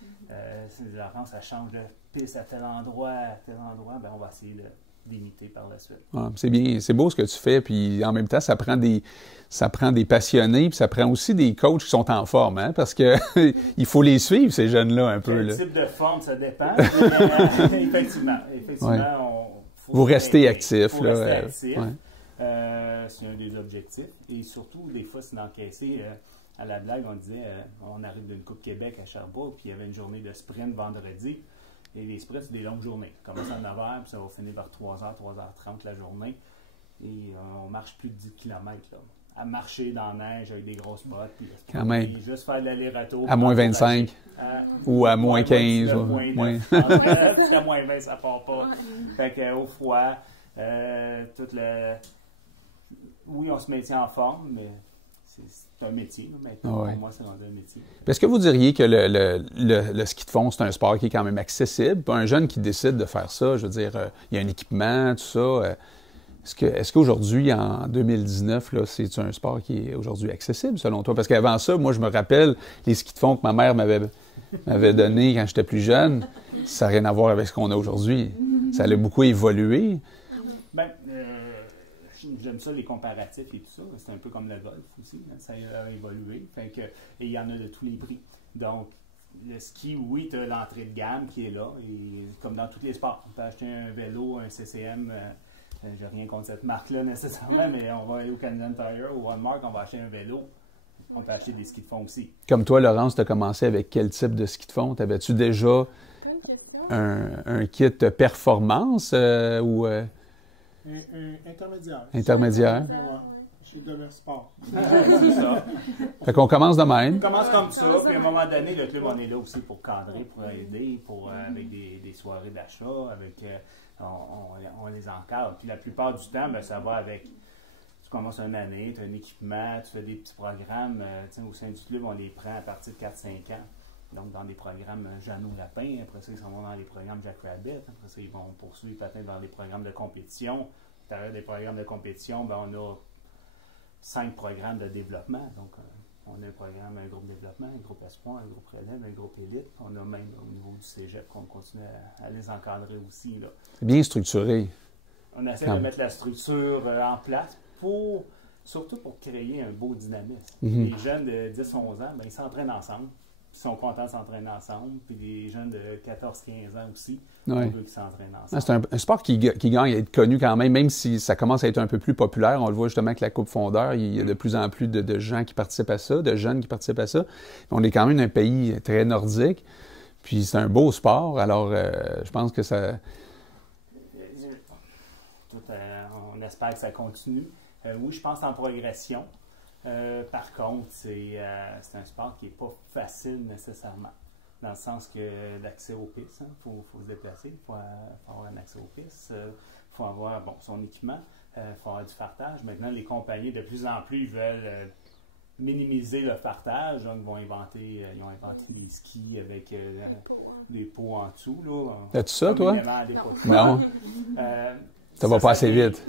Laurence, elle change de piste à tel endroit, ben on va essayer d'imiter par la suite. Ah, c'est bien, c'est beau ce que tu fais, puis en même temps, ça prend des passionnés, puis ça prend aussi des coachs qui sont en forme, hein, parce que il faut les suivre, ces jeunes-là, un peu. Le type de forme, ça dépend. Effectivement, ouais. Vous restez actif. Faut là. rester actif. C'est un des objectifs. Et surtout, des fois, c'est d'encaisser. À la blague, on disait, on arrive d'une Coupe Québec à Sherbrooke, puis il y avait une journée de sprint vendredi. Et les sprints, c'est des longues journées. Ça commence à 9h, puis ça va finir vers 3h, 3h30 la journée. Et on marche plus de 10 km. Là. À marcher dans la neige avec des grosses bottes. Puis, quand même. Juste faire de l'aller-retour. À moins 25. Ou à moins 15. À moins 20, ça part pas. Fait qu'au froid, oui, on se maintient en forme, mais c'est un métier. Maintenant, pour moi, c'est rendu un métier. Est-ce que vous diriez que le ski de fond, c'est un sport qui est quand même accessible? Un jeune qui décide de faire ça, je veux dire, il y a un équipement, tout ça. Est-ce qu'aujourd'hui, en 2019, là, c'est un sport qui est aujourd'hui accessible, selon toi? Parce qu'avant ça, moi, je me rappelle les skis de fond que ma mère m'avait donné quand j'étais plus jeune. Ça n'a rien à voir avec ce qu'on a aujourd'hui. Ça a beaucoup évolué. Bien, j'aime ça, les comparatifs et tout ça. C'est un peu comme le golf aussi. Hein, ça a évolué. Et il y en a de tous les prix. Donc, le ski, oui, tu as l'entrée de gamme qui est là. Et comme dans tous les sports, on peut acheter un vélo, un CCM. J'ai rien contre cette marque-là nécessairement, mais on va aller au Canadian Tire ou Walmart, on va acheter un vélo. On peut acheter des skis de fond aussi. Comme toi, Laurence, tu as commencé avec quel type de ski de fond? Avais-tu déjà un kit performance ou... Intermédiaire. Intermédiaire. Chez Demer Sport. C'est ça. Fait qu'on commence de même. On commence comme ça, puis à un moment donné, le club, on est là aussi pour cadrer, pour aider, avec des soirées d'achat, avec... On les encadre. Puis la plupart du temps, ben, ça va avec... Tu commences une année, tu as un équipement, tu fais des petits programmes. Au sein du club, on les prend à partir de 4-5 ans. Donc, dans des programmes Jeannot Lapin. Après ça, ils s'en vont dans les programmes Jack Rabbit. Après ça, ils vont poursuivre peut-être dans les programmes de compétition. À l'intérieur des programmes de compétition, ben, on a 5 programmes de développement. Donc, on a un groupe développement, un groupe espoir, un groupe relève, un groupe élite. On a même au niveau du cégep qu'on continue à les encadrer aussi. Là. C'est bien structuré. On essaie de mettre la structure en place surtout pour créer un beau dynamisme. Les jeunes de 10-11 ans, ben, ils s'entraînent ensemble. Ils sont contents de s'entraîner ensemble. Puis les jeunes de 14-15 ans aussi, on veut qu'ils s'entraînent ensemble. C'est un sport qui gagne à être connu quand même si ça commence à être un peu plus populaire. On le voit justement avec la Coupe Fondeur. Il y a de plus en plus de gens qui participent à ça, de jeunes qui participent à ça. On est quand même un pays très nordique. Puis c'est un beau sport. Alors, je pense que ça... On espère que ça continue. Oui, je pense en progression. Par contre, c'est un sport qui n'est pas facile nécessairement, dans le sens que l'accès aux pistes, il faut se déplacer, il faut avoir un accès aux pistes, il faut avoir son équipement, il faut avoir du fartage. Maintenant, les compagnies, de plus en plus, veulent minimiser le fartage, donc ils ont inventé des skis avec des pots en dessous. As-tu ça, toi? Non. Ça va pas assez vite.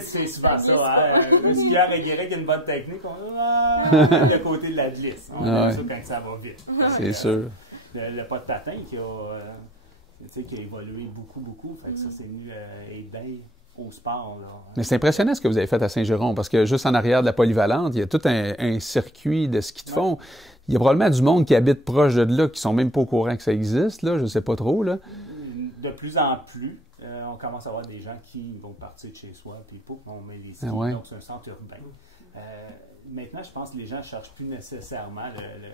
C'est souvent ça. Hein? Un skieur aguerri qui a une bonne technique, le côté de la glisse. On aime ça quand ça va vite. C'est sûr. Le pas de patin qui a évolué beaucoup. Fait que ça, c'est venu aider au sport. Là. Mais c'est impressionnant ce que vous avez fait à Saint-Jérôme, parce que juste en arrière de la polyvalente, il y a tout un circuit de ski de fond. Il y a probablement du monde qui habite proche de là, qui sont même pas au courant que ça existe. Là. Je ne sais pas trop. Là. De plus en plus. On commence à avoir des gens qui vont partir de chez soi, puis on met les skis, donc c'est un centre urbain. Maintenant, je pense que les gens ne cherchent plus nécessairement le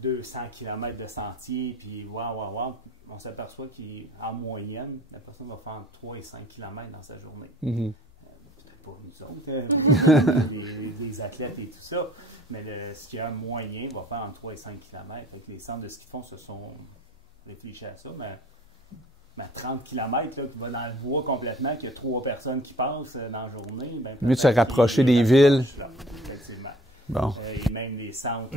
200 km de sentier, puis on s'aperçoit qu'en moyenne, la personne va faire entre 3 et 5 km dans sa journée. Peut-être pas nous autres, les athlètes et tout ça, mais le skieur moyen va faire entre 3 et 5 km. Fait que les centres de ski de fond se sont réfléchis à ça, mais 30 km, là, qui va dans le bois complètement, qu'il y a 3 personnes qui passent dans la journée. Ben, mieux de se rapprocher des villes. Là, effectivement. Bon. Et même les centres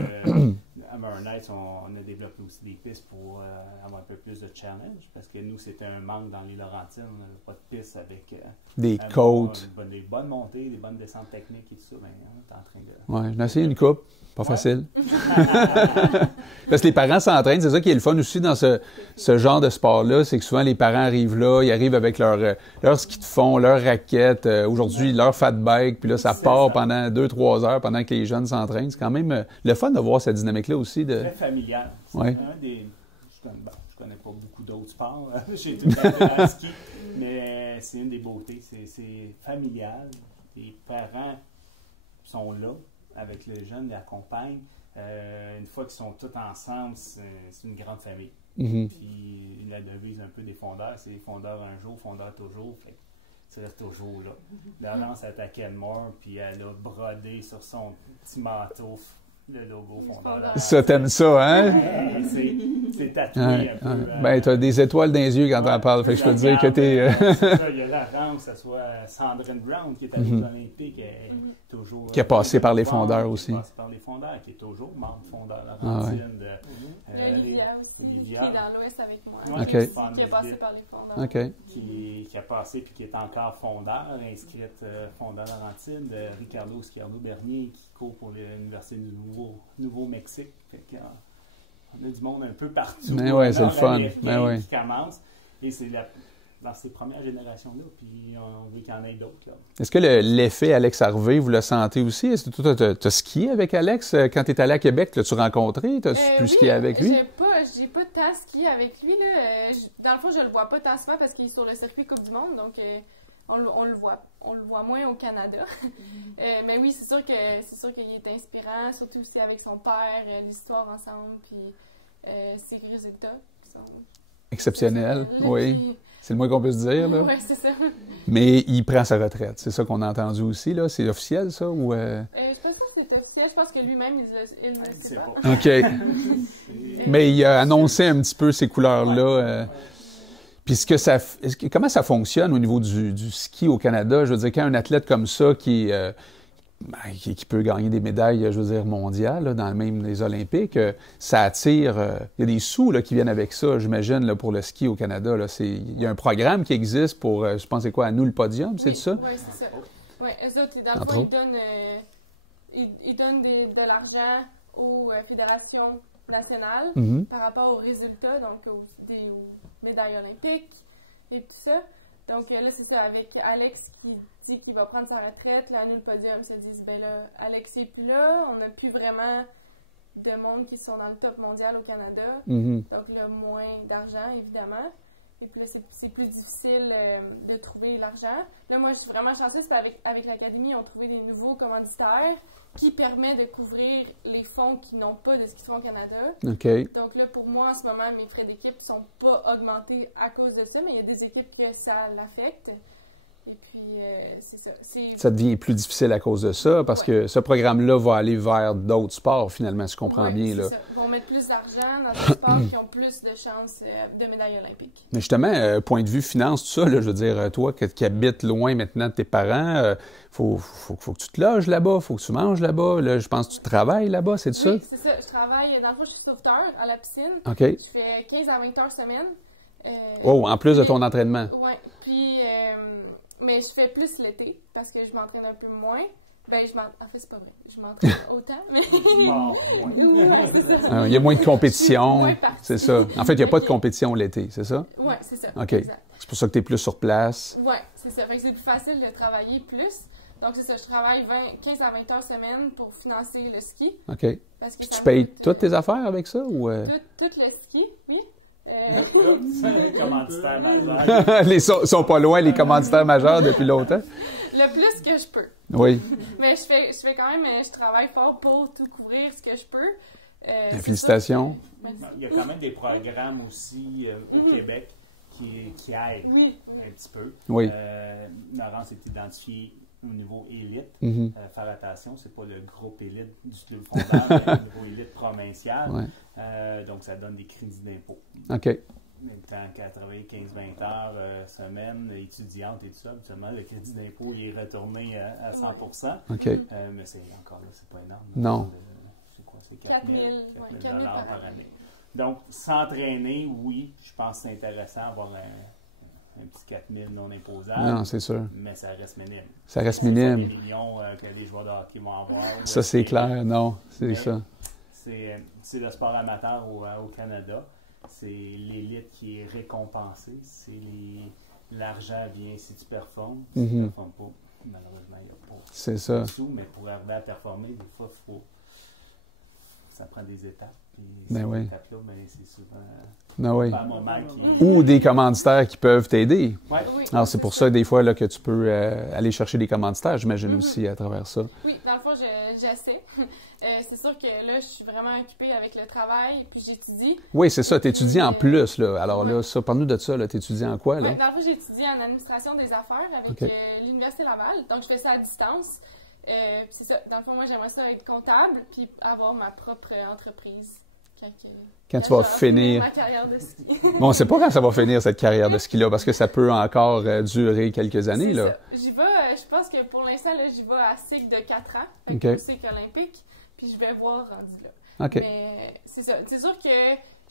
à Burnight, on a développé aussi des pistes pour avoir un peu plus de challenge, parce que nous, c'était un manque dans les Laurentides. On n'avait pas de pistes avec des côtes. Des bonnes montées, des bonnes descentes techniques et tout ça. Ben, on est en train de... Oui, j'ai essayé une coupe. Pas facile. Parce que les parents s'entraînent. C'est ça qui est le fun aussi dans ce genre de sport-là. C'est que souvent, les parents arrivent là, ils arrivent avec leur ski de fond, leur raquette, aujourd'hui, leur fat bike, puis là, ça part pendant 2-3 heures pendant que les jeunes s'entraînent. C'est quand même le fun de voir cette dynamique-là aussi. Très familial. C'est ouais. un des... Je connais pas beaucoup d'autres sports. J'ai tout fait à ski, mais c'est une des beautés. C'est familial. Les parents sont là avec les jeunes, les accompagnent. Une fois qu'ils sont tous ensemble, c'est une grande famille. Mm-hmm. Puis la devise un peu des fondeurs, c'est fondeur un jour, fondeur toujours. Fait que tu restes toujours là. Laurence a attaqué Kenmore, puis elle a brodé sur son petit manteau le logo fondeur. Ça, t'aimes ça, hein? C'est tatoué un peu. Ben, t'as des étoiles dans les yeux quand t'en parles. Fait que je peux te dire que t'es... C'est ça, il y a Laurence, que ce soit Sandrine Brown, qui est à l'Olympique, toujours... Qui a passé par les fondeurs aussi. Qui a passé par les fondeurs, qui est toujours membre fondeur Laurentine. Il y a Olivia aussi, qui est dans l'Ouest avec moi, okay. qui a passé par les fondeurs. Okay. Qui a passé puis qui est encore fondeur, inscrite fondeur Laurentine, de Ricardo Bernier, qui court pour l'Université du Nouveau-Mexique. On a du monde un peu partout. Mais ouais, c'est le fun. Mais ouais. Qui commence. Et c'est dans ces premières générations-là, puis on veut qu'il y en ait d'autres. Est-ce que l'effet Alex Harvey, vous le sentez aussi? Est-ce que toi, tu as skié avec Alex? Quand tu es allé à Québec, l'as-tu rencontré? T'as-tu pu skier avec lui? J'ai pas tant skié avec lui. Là. Dans le fond, je le vois pas tant souvent parce qu'il est sur le circuit Coupe du Monde, donc on le voit moins au Canada. Mais oui, c'est sûr qu'il est inspirant, surtout aussi avec son père, l'histoire ensemble, puis ses résultats qui sont exceptionnels. Oui. Puis... C'est le moins qu'on peut se dire, là. Oui, c'est ça. Mais il prend sa retraite. C'est ça qu'on a entendu aussi, là. C'est officiel, ça, ou... Je ne sais pas si c'est officiel. Je pense que lui-même, il ne le sait pas. OK. Mais il a annoncé un petit peu ces couleurs-là. Puis comment ça fonctionne au niveau du ski au Canada? Je veux dire, quand un athlète comme ça qui peut gagner des médailles, je veux dire, mondiales, là, dans même les Olympiques, ça attire... il y a des sous là, qui viennent avec ça, j'imagine, là, pour le ski au Canada. Là. Il y a un programme qui existe pour, je pense, c'est quoi, à nous le podium, c'est ça? Oui, c'est ça. Oui, eux autres, dans le fond, ils donnent de l'argent aux fédérations nationales par rapport aux résultats, donc aux médailles olympiques et tout ça. Donc là, c'est ça, avec Alex qui dit qu'il va prendre sa retraite, là, nous, le podium se disent, ben là, Alex n'est plus là, on n'a plus vraiment de monde qui sont dans le top mondial au Canada, donc là, moins d'argent, évidemment. Et puis là, c'est plus difficile de trouver l'argent. Là, moi, je suis vraiment chanceuse parce qu'avec l'Académie, ils ont trouvé des nouveaux commanditaires qui permettent de couvrir les fonds qui n'ont pas de ski de fond au Canada. OK. Donc là, pour moi, en ce moment, mes frais d'équipe ne sont pas augmentés à cause de ça, mais il y a des équipes que ça l'affecte. Et puis, c'est ça. Ça devient plus difficile à cause de ça, parce que ce programme-là va aller vers d'autres sports, finalement, si je comprends bien. Là. Ça. Ils vont mettre plus d'argent dans des sports qui ont plus de chances de médailles olympiques. Mais justement, point de vue finance, tout ça, là, je veux dire, toi qui habites loin maintenant de tes parents, faut que tu te loges là-bas, faut que tu manges là-bas. Là, je pense que tu travailles là-bas, c'est ça? Oui, c'est ça. Je travaille, dans le fond, je suis sauveteur à la piscine. OK. Je fais 15 à 20 heures semaine. En plus de ton entraînement. Oui. Puis... mais je fais plus l'été parce que je m'entraîne un peu moins. En fait, c'est pas vrai. Je m'entraîne autant, mais... ouais, c'est ça. Il y a moins de compétition. C'est ça. En fait, il n'y a pas de compétition l'été, c'est ça? Oui, c'est ça. OK. Exact. C'est pour ça que tu es plus sur place. Oui, c'est ça. Fait que c'est plus facile de travailler plus. Donc, c'est ça. Je travaille 15 à 20 heures semaine pour financer le ski. OK. Parce que tu payes toutes tes affaires avec ça? Ou Tout le ski, oui. Les commanditaires majeurs. Ils sont pas loin, les commanditaires majeurs, depuis longtemps. Le plus que je peux. Oui. Mais je fais quand même, je travaille fort pour tout couvrir ce que je peux. Félicitations. Il y a quand même des programmes aussi au Québec qui aident un petit peu. Oui. Laurence est identifiée au niveau élite. Faire attention, c'est pas le groupe élite du club fondeur, mais le niveau élite provincial. Ouais. Donc, ça donne des crédits d'impôt. OK. Même temps qu'à travailler 15-20 heures semaine, étudiante et tout ça, habituellement, le crédit d'impôt il est retourné à 100%. OK. Mais c'est encore là, c'est pas énorme. Non. C'est quoi, c'est 4 000 $ par année. Donc, s'entraîner, oui, je pense que c'est intéressant d'avoir un petit 4 000 non imposable. Non, c'est sûr. Mais ça reste minime. Ça reste minime. C'est pas des millions que les joueurs de hockey vont avoir. Ça, c'est clair. Non, c'est ça. C'est le sport amateur au Canada. C'est l'élite qui est récompensée. C'est l'argent vient si tu performes. Si tu ne performes pas, malheureusement, il n'y a pas de sous. Mais pour arriver à performer, des fois, ça prend des étapes. Puis ces étapes-là, c'est souvent pas un moment qui... Ou des commanditaires qui peuvent t'aider. Ouais. Oui, Alors, c'est pour ça, des fois, là, que tu peux aller chercher des commanditaires, j'imagine aussi, à travers ça. Oui, dans le fond, j'essaie. C'est sûr que là, je suis vraiment occupée avec le travail, puis j'étudie. Oui, c'est ça, tu étudies en plus, là. Alors là, ça, parle-nous de ça, là. Tu étudies en quoi, là? Oui, dans le fond, j'étudie en administration des affaires avec l'Université Laval. Donc, je fais ça à distance. C'est ça. Dans le fond, moi, j'aimerais ça être comptable, puis avoir ma propre entreprise. Quand tu vas finir ma carrière de ski. Bon, on ne sait pas quand ça va finir, cette carrière de ski-là, parce que ça peut encore durer quelques années, là. J'y vais, je pense que pour l'instant, là, j'y vais à cycle de 4 ans, au cycle olympique, puis je vais voir rendu là. Okay. Mais c'est ça. C'est sûr que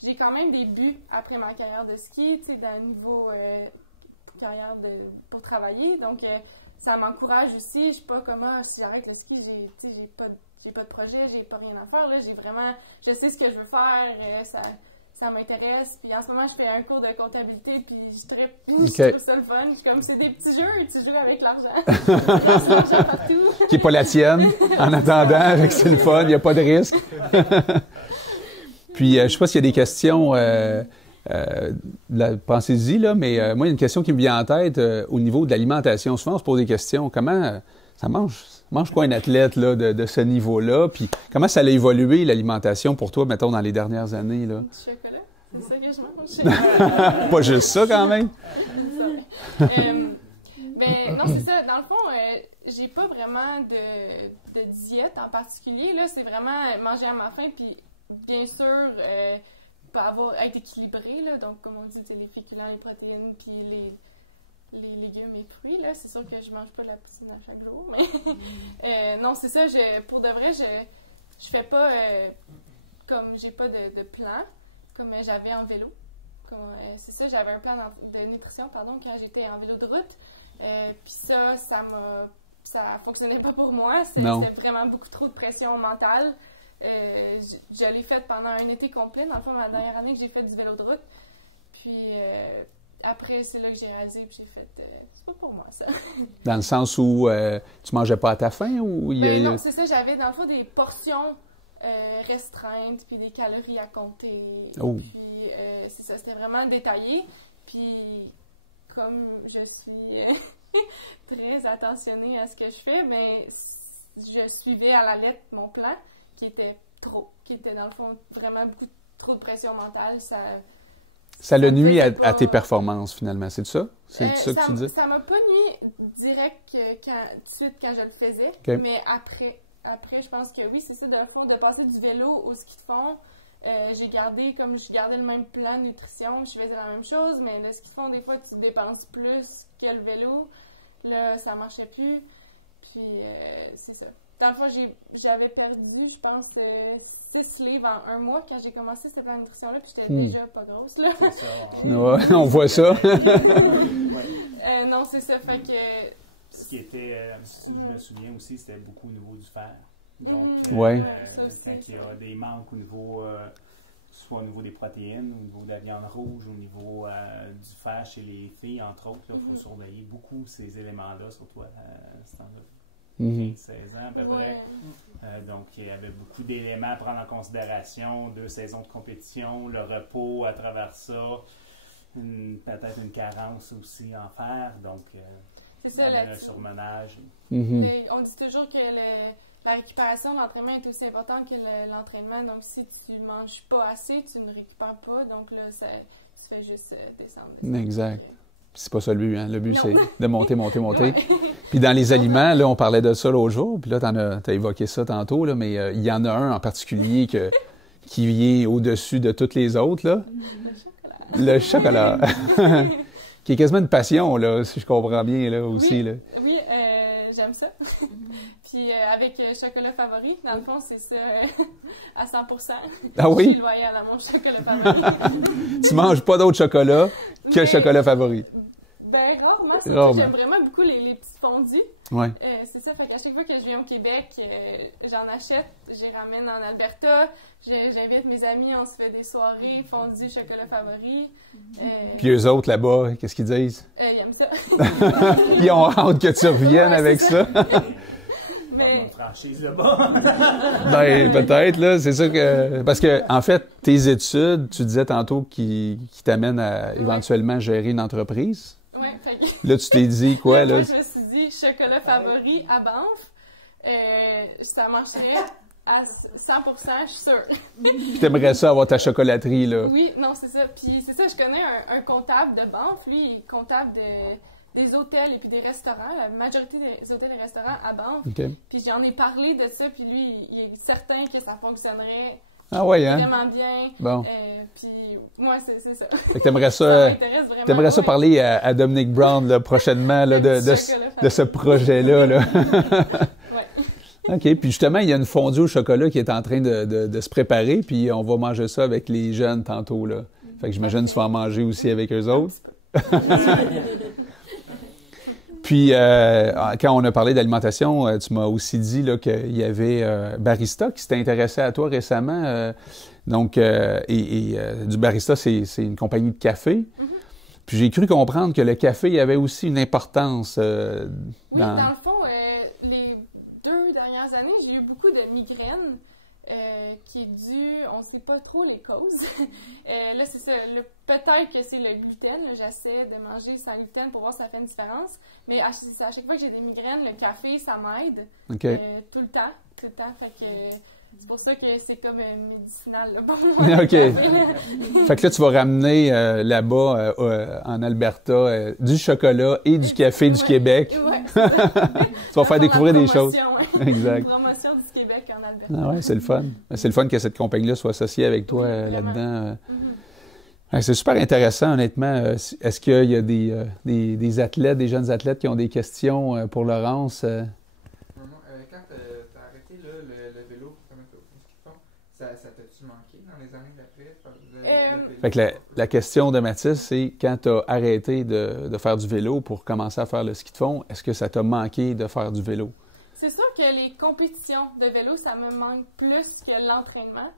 j'ai quand même des buts après ma carrière de ski, tu sais, d'un niveau carrière pour travailler, donc ça m'encourage aussi. Je suis pas comme, si j'arrête le ski, j'ai pas de projet, j'ai pas rien à faire, là, je sais ce que je veux faire, ça m'intéresse, puis en ce moment, je fais un cours de comptabilité, puis je trouve ça le fun, puis comme c'est des petits jeux avec l'argent, partout. Qui n'est pas la tienne, en attendant, c'est le fun, il n'y a pas de risque. Puis, je ne sais pas s'il y a des questions, pensez-y, là, mais moi, il y a une question qui me vient en tête au niveau de l'alimentation. Souvent, on se pose des questions, comment ça mange quoi un athlète là, de ce niveau-là? Puis comment ça a évolué, l'alimentation, pour toi, mettons, dans les dernières années? Là? Du chocolat, c'est ça que je mange. Pas juste ça, quand même? Ben, non, c'est ça. Dans le fond, j'ai pas vraiment de diète en particulier. Là, c'est vraiment manger à ma faim, puis bien sûr, être équilibré. Là, donc, comme on dit, les féculents, les protéines, puis les légumes et fruits, là, c'est sûr que je mange pas de la poutine à chaque jour, mais non, c'est ça, pour de vrai, je fais pas comme j'ai pas de plan, comme j'avais en vélo. C'est ça, j'avais un plan de nutrition, quand j'étais en vélo de route, puis ça fonctionnait pas pour moi, c'était vraiment beaucoup trop de pression mentale. Je l'ai fait pendant un été complet, dans le fond, la dernière année que j'ai fait du vélo de route, puis après, c'est là que j'ai réalisé, puis j'ai fait, c'est pas pour moi, ça. Dans le sens où tu mangeais pas à ta faim? Ou non, c'est ça, j'avais dans le fond des portions restreintes, puis des calories à compter. Oh. Puis c'est ça, c'était vraiment détaillé. Puis comme je suis très attentionnée à ce que je fais, mais je suivais à la lettre mon plan, qui était dans le fond vraiment beaucoup trop de pression mentale. Ça le nuit à tes performances, finalement, c'est ça? C'est ça que tu dis? Ça m'a pas nuit direct tout de suite quand je le faisais, mais après, je pense que oui, c'est ça, de passer du vélo au ski de fond. Je gardais le même plan de nutrition, je faisais la même chose, mais le ski de fond, des fois, tu dépenses plus que le vélo. Là, ça marchait plus. Puis, c'est ça. Dans le fond, j'avais perdu, je pense, 6 livres en 1 mois quand j'ai commencé ce plan de nutrition-là, puis j'étais déjà pas grosse, là. C'est ça. Ouais, on voit ça. Non, c'est ça, fait que... Ce qui était, si je me souviens aussi, c'était beaucoup au niveau du fer. Donc, quand il y a des manques au niveau, soit au niveau des protéines, au niveau de la viande rouge, au niveau du fer chez les filles, entre autres, il faut surveiller beaucoup ces éléments-là, surtout à cet endroit. 15-16 ans à peu près. Donc, il y avait beaucoup d'éléments à prendre en considération, 2 saisons de compétition, le repos à travers ça, peut-être une carence aussi en fer, donc c'est ça, le surmenage. On dit toujours que la récupération de l'entraînement est aussi importante que l'entraînement, donc si tu manges pas assez, tu ne récupères pas, donc là, tu fais juste descendre. Exact. C'est pas ça le but, hein? Le but, c'est de monter. Ouais. Puis dans les aliments, là, on parlait de ça l'autre jour, puis là, t'as évoqué ça tantôt, là, mais il y en a un en particulier qui est au-dessus de toutes les autres, là. Le chocolat. Qui est quasiment une passion, là, si je comprends bien, là, aussi, là. Oui, j'aime ça. Puis puis avec chocolat favori. Dans le fond, c'est ça à 100%. Ah oui? Je suis loyale à mon chocolat favori. Tu manges pas d'autre chocolat que le chocolat favori? Ben, rarement. J'aime vraiment beaucoup les petites fondues. Ouais. C'est ça, fait qu'à chaque fois que je viens au Québec, j'en achète, j'y ramène en Alberta, j'invite mes amis, on se fait des soirées, fondues, chocolat favori. Puis eux autres là-bas, qu'est-ce qu'ils disent? Ils aiment ça. Ils ont hâte que tu reviennes avec ça. Mais... Une franchise là-bas. Ben, peut-être, là. C'est ça que... Parce que, en fait, tes études, tu disais tantôt qui t'amènent à éventuellement gérer une entreprise. Oui, fait que... Là, tu t'es dit quoi, là? Moi, je me suis dit, chocolat favori à Banff, ça marcherait à 100%, je suis sûre. Puis t'aimerais ça avoir ta chocolaterie, là. Oui, non, c'est ça. Puis c'est ça, je connais un comptable de Banff, lui, il est comptable des hôtels et puis des restaurants, la majorité des hôtels et restaurants à Banff. Okay. Puis j'en ai parlé de ça, puis lui, il est certain que ça fonctionnerait Ah ouais, hein? vraiment bien. Bon. Puis moi, c'est ça. Fait que t'aimerais Ça ça... m'intéresse vraiment. T'aimerais ça ouais. parler à Dominic Brown, là, prochainement, là, de ce projet-là, là. Ouais. OK. Puis justement, il y a une fondue au chocolat qui est en train de se préparer, puis on va manger ça avec les jeunes tantôt, là. Fait que j'imagine que tu vas en manger aussi avec eux autres. Puis, quand on a parlé d'alimentation, tu m'as aussi dit là, qu'il y avait Barista qui s'était intéressé à toi récemment. Du Barista, c'est une compagnie de café. Mm-hmm. Puis j'ai cru comprendre que le café avait aussi une importance. Oui, dans le fond, les 2 dernières années, j'ai eu beaucoup de migraines. Qui est dû, on ne sait pas trop les causes. Là, c'est ça. Peut-être que c'est le gluten. J'essaie de manger sans gluten pour voir si ça fait une différence. Mais à chaque fois que j'ai des migraines, le café, ça m'aide. Okay. Tout le temps. Fait que c'est pour ça que c'est comme médicinal là, pour moi. OK. Fait que là, tu vas ramener là-bas, en Alberta, du chocolat et du café du Québec. Ouais, tu vas faire découvrir des choses. Ouais. Exact. Une promotion du Québec en Alberta. Ah ouais, c'est le fun. C'est le fun que cette compagnie-là soit associée avec toi là-dedans. C'est super intéressant, honnêtement. Est-ce qu'il y a des athlètes, des jeunes athlètes qui ont des questions pour Laurence? Quand tu as arrêté là, le vélo, ça t'a-tu manqué dans les années d'après? Fait que la question de Mathis, c'est quand tu as arrêté de faire du vélo pour commencer à faire le ski de fond, est-ce que ça t'a manqué de faire du vélo? C'est sûr que les compétitions de vélo, ça me manque plus que l'entraînement.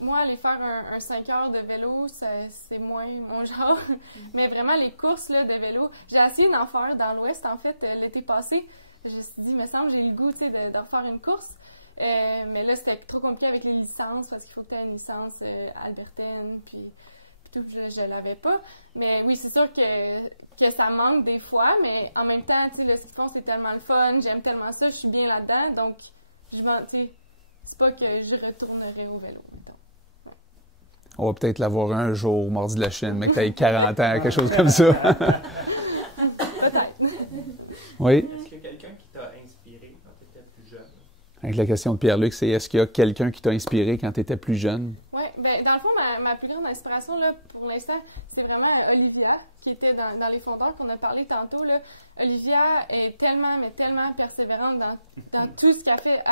Moi, aller faire un 5 heures de vélo, c'est moins mon genre. Mais vraiment, les courses là, de vélo, j'ai essayé d'en faire dans l'Ouest, en fait, l'été passé. Je me suis dit, il me semble j'ai le goût de refaire une course. Mais là, c'était trop compliqué avec les licences, parce qu'il faut que tu aies une licence albertaine, puis tout, je l'avais pas. Mais oui, c'est sûr que ça manque des fois, mais en même temps, tu sais, le ski de fond, c'est tellement le fun, j'aime tellement ça, je suis bien là-dedans, donc, c'est pas que je retournerai au vélo. Donc, ouais. On va peut-être l'avoir un jour, mardi de la Chine, mais que tu aies 40 ans, quelque chose comme ça. Peut-être. Oui? Est-ce qu'il y a quelqu'un qui t'a inspiré quand tu étais plus jeune? Avec la question de Pierre-Luc, c'est est-ce qu'il y a quelqu'un qui t'a inspiré quand tu étais plus jeune? Oui, ben dans le fond, ma plus grande inspiration, là, pour l'instant, c'est vraiment Olivia, qui était dans les fondeurs qu'on a parlé tantôt. Là. Olivia est tellement, mais tellement persévérante dans tout ce qu'elle fait.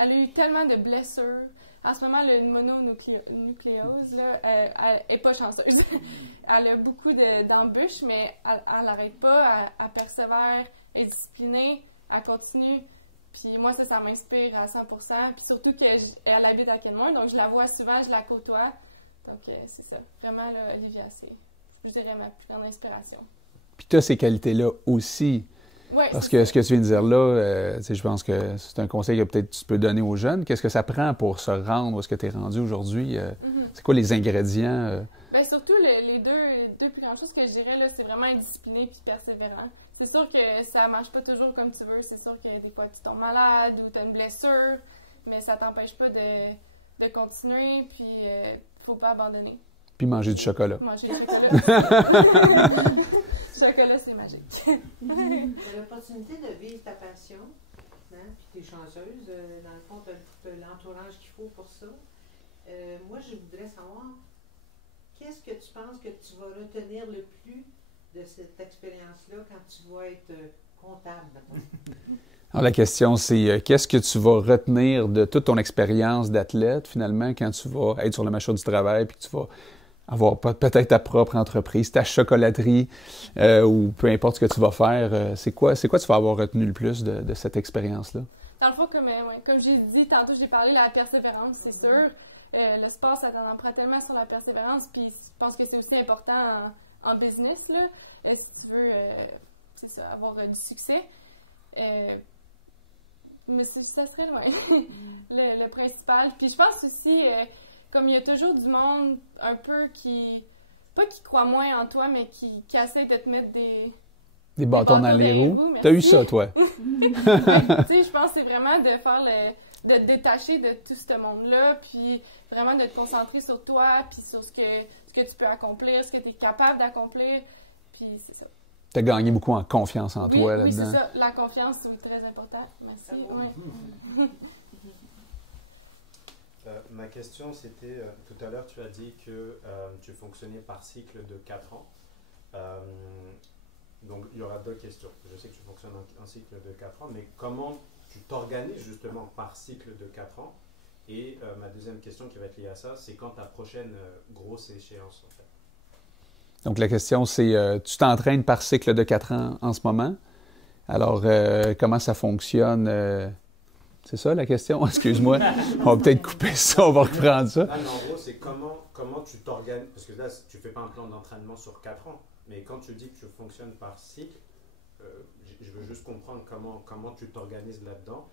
Elle a eu tellement de blessures. En ce moment, le mononucléose, là, elle n'est pas chanceuse. Elle a beaucoup d'embûches, mais elle n'arrête pas, elle persévère, elle est disciplinée, elle continue. Puis moi, ça m'inspire à 100%. Puis surtout qu'elle habite à Kenmore, donc je la vois souvent, je la côtoie. Donc c'est ça. Vraiment, là, Olivia, c'est, je dirais, ma plus grande inspiration. Puis tu as ces qualités-là aussi. Ouais, parce que ce que tu viens de dire là, je pense que c'est un conseil que peut-être tu peux donner aux jeunes. Qu'est-ce que ça prend pour se rendre où est-ce que tu es rendu aujourd'hui? C'est quoi les ingrédients? Bien, surtout, les deux plus grandes choses que je dirais, là, c'est vraiment être discipliné et persévérant. C'est sûr que ça marche pas toujours comme tu veux. C'est sûr que des fois, tu tombes malade ou tu as une blessure, mais ça t'empêche pas de continuer, puis faut pas abandonner. Puis manger du chocolat. Manger du chocolat. Le chocolat, c'est magique. Tu as l'opportunité de vivre ta passion, hein? Puis tu es chanceuse. Dans le fond, tu as l'entourage qu'il faut pour ça. Moi, je voudrais savoir, qu'est-ce que tu penses que tu vas retenir le plus de cette expérience-là quand tu vas être comptable. Alors, la question, c'est qu'est-ce que tu vas retenir de toute ton expérience d'athlète, finalement, quand tu vas être sur le marché du travail, puis que tu vas avoir peut-être ta propre entreprise, ta chocolaterie, ou peu importe ce que tu vas faire. C'est quoi tu vas avoir retenu le plus de cette expérience-là? Dans le fond, comme j'ai dit tantôt, j'ai parlé de la persévérance, c'est sûr. Le sport, ça t'en prend tellement sur la persévérance, puis je pense que c'est aussi important en business, là, si tu veux c'est ça, avoir du succès. Mais ça serait loin, le principal. Puis je pense aussi, comme il y a toujours du monde un peu pas qui croit moins en toi, mais qui essaie de te mettre des bâtons dans les roues. T'as eu ça, toi? Tu sais, je pense que c'est vraiment de de te détacher de tout ce monde-là, puis vraiment de te concentrer sur toi, puis sur ce que tu peux accomplir, ce que tu es capable d'accomplir, puis c'est ça. Tu as gagné beaucoup en confiance en toi là-dedans. Oui, c'est ça. La confiance, c'est très important. Merci. Ouais. Ma question, c'était, tout à l'heure, tu as dit que tu fonctionnais par cycle de 4 ans. Donc, il y aura 2 questions. Je sais que tu fonctionnes en cycle de 4 ans, mais comment tu t'organises justement par cycle de 4 ans? Et ma deuxième question qui va être liée à ça, c'est quand ta prochaine grosse échéance, en fait? Donc, la question, c'est, tu t'entraînes par cycle de 4 ans en ce moment. Alors, comment ça fonctionne? C'est ça la question? Excuse-moi. On va peut-être couper ça, on va reprendre ça. Ah, mais en gros, c'est comment tu t'organises? Parce que là, tu ne fais pas un plan d'entraînement sur 4 ans. Mais quand tu dis que tu fonctionnes par cycle, je veux juste comprendre comment tu t'organises là-dedans.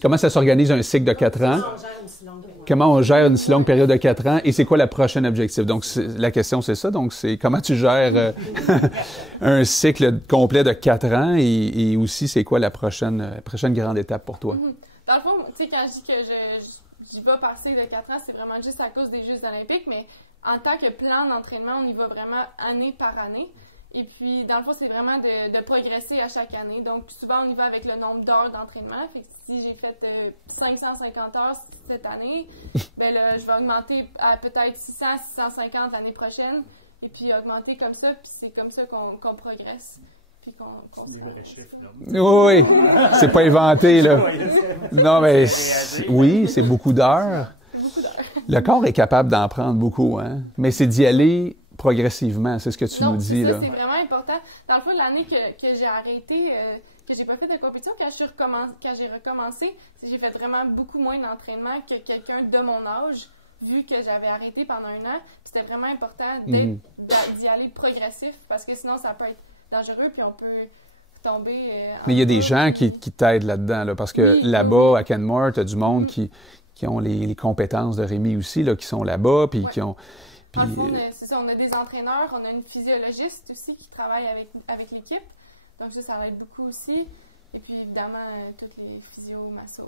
Comment ça s'organise un cycle de 4 ans? Comment on gère une si longue période de 4 ans? Et c'est quoi le prochain objectif? Donc, la question, c'est ça. Donc, c'est comment tu gères un cycle complet de 4 ans et aussi, c'est quoi la prochaine grande étape pour toi? Dans le fond, tu sais, quand je dis que j'y vais par cycle de 4 ans, c'est vraiment juste à cause des Jeux olympiques, mais en tant que plan d'entraînement, on y va vraiment année par année. Et puis, dans le fond, c'est vraiment de progresser à chaque année. Donc, souvent, on y va avec le nombre d'heures d'entraînement. Fait que si j'ai fait 550 heures cette année, ben là, je vais augmenter à peut-être 600, 650 l'année prochaine. Et puis, augmenter comme ça. Puis, c'est comme ça qu'on progresse. Puis c'est des vrais chiffres, là. Oui, c'est pas inventé, là. Non, mais oui, c'est beaucoup d'heures. C'est beaucoup d'heures. Le corps est capable d'en prendre beaucoup, hein. Mais c'est d'y aller progressivement, c'est ce que tu nous dis, là. C'est vraiment important. Dans le fond, l'année que j'ai arrêté, que j'ai pas fait de compétition, quand j'ai recommencé, j'ai fait vraiment beaucoup moins d'entraînement que quelqu'un de mon âge, vu que j'avais arrêté pendant 1 an. C'était vraiment important d'y aller progressif, parce que sinon, ça peut être dangereux, puis on peut tomber... Mais il y a des gens qui t'aident là-dedans, là, parce que là-bas, à Kenmore, tu as du monde qui ont les compétences de Rémi aussi, là, qui sont là-bas, puis qui ont... Dans le fond, c'est ça, on a des entraîneurs, on a une physiologiste aussi qui travaille avec l'équipe. Donc ça aide beaucoup aussi. Et puis évidemment, toutes les physios, massos.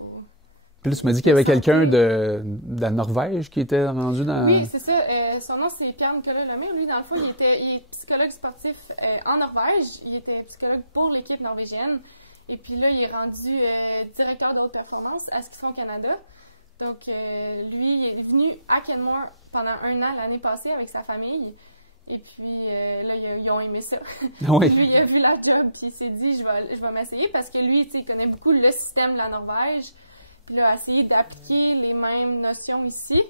Puis là, tu m'as dit qu'il y avait quelqu'un de la Norvège qui était rendu dans... Oui, c'est ça. Son nom, c'est Pierre-Nicolas Lemire. Lui, dans le fond, il est psychologue sportif en Norvège. Il était psychologue pour l'équipe norvégienne. Et puis là, il est rendu directeur de haute performance à Ski de fond Canada. Donc, lui, il est venu à Kenmore pendant 1 an l'année passée avec sa famille. Et puis, là, ils ont aimé ça. Oui. Lui, il a vu la job, puis il s'est dit, je vais m'essayer, parce que lui, tu sais, il connaît beaucoup le système de la Norvège. Puis là, il a essayé d'appliquer les mêmes notions ici.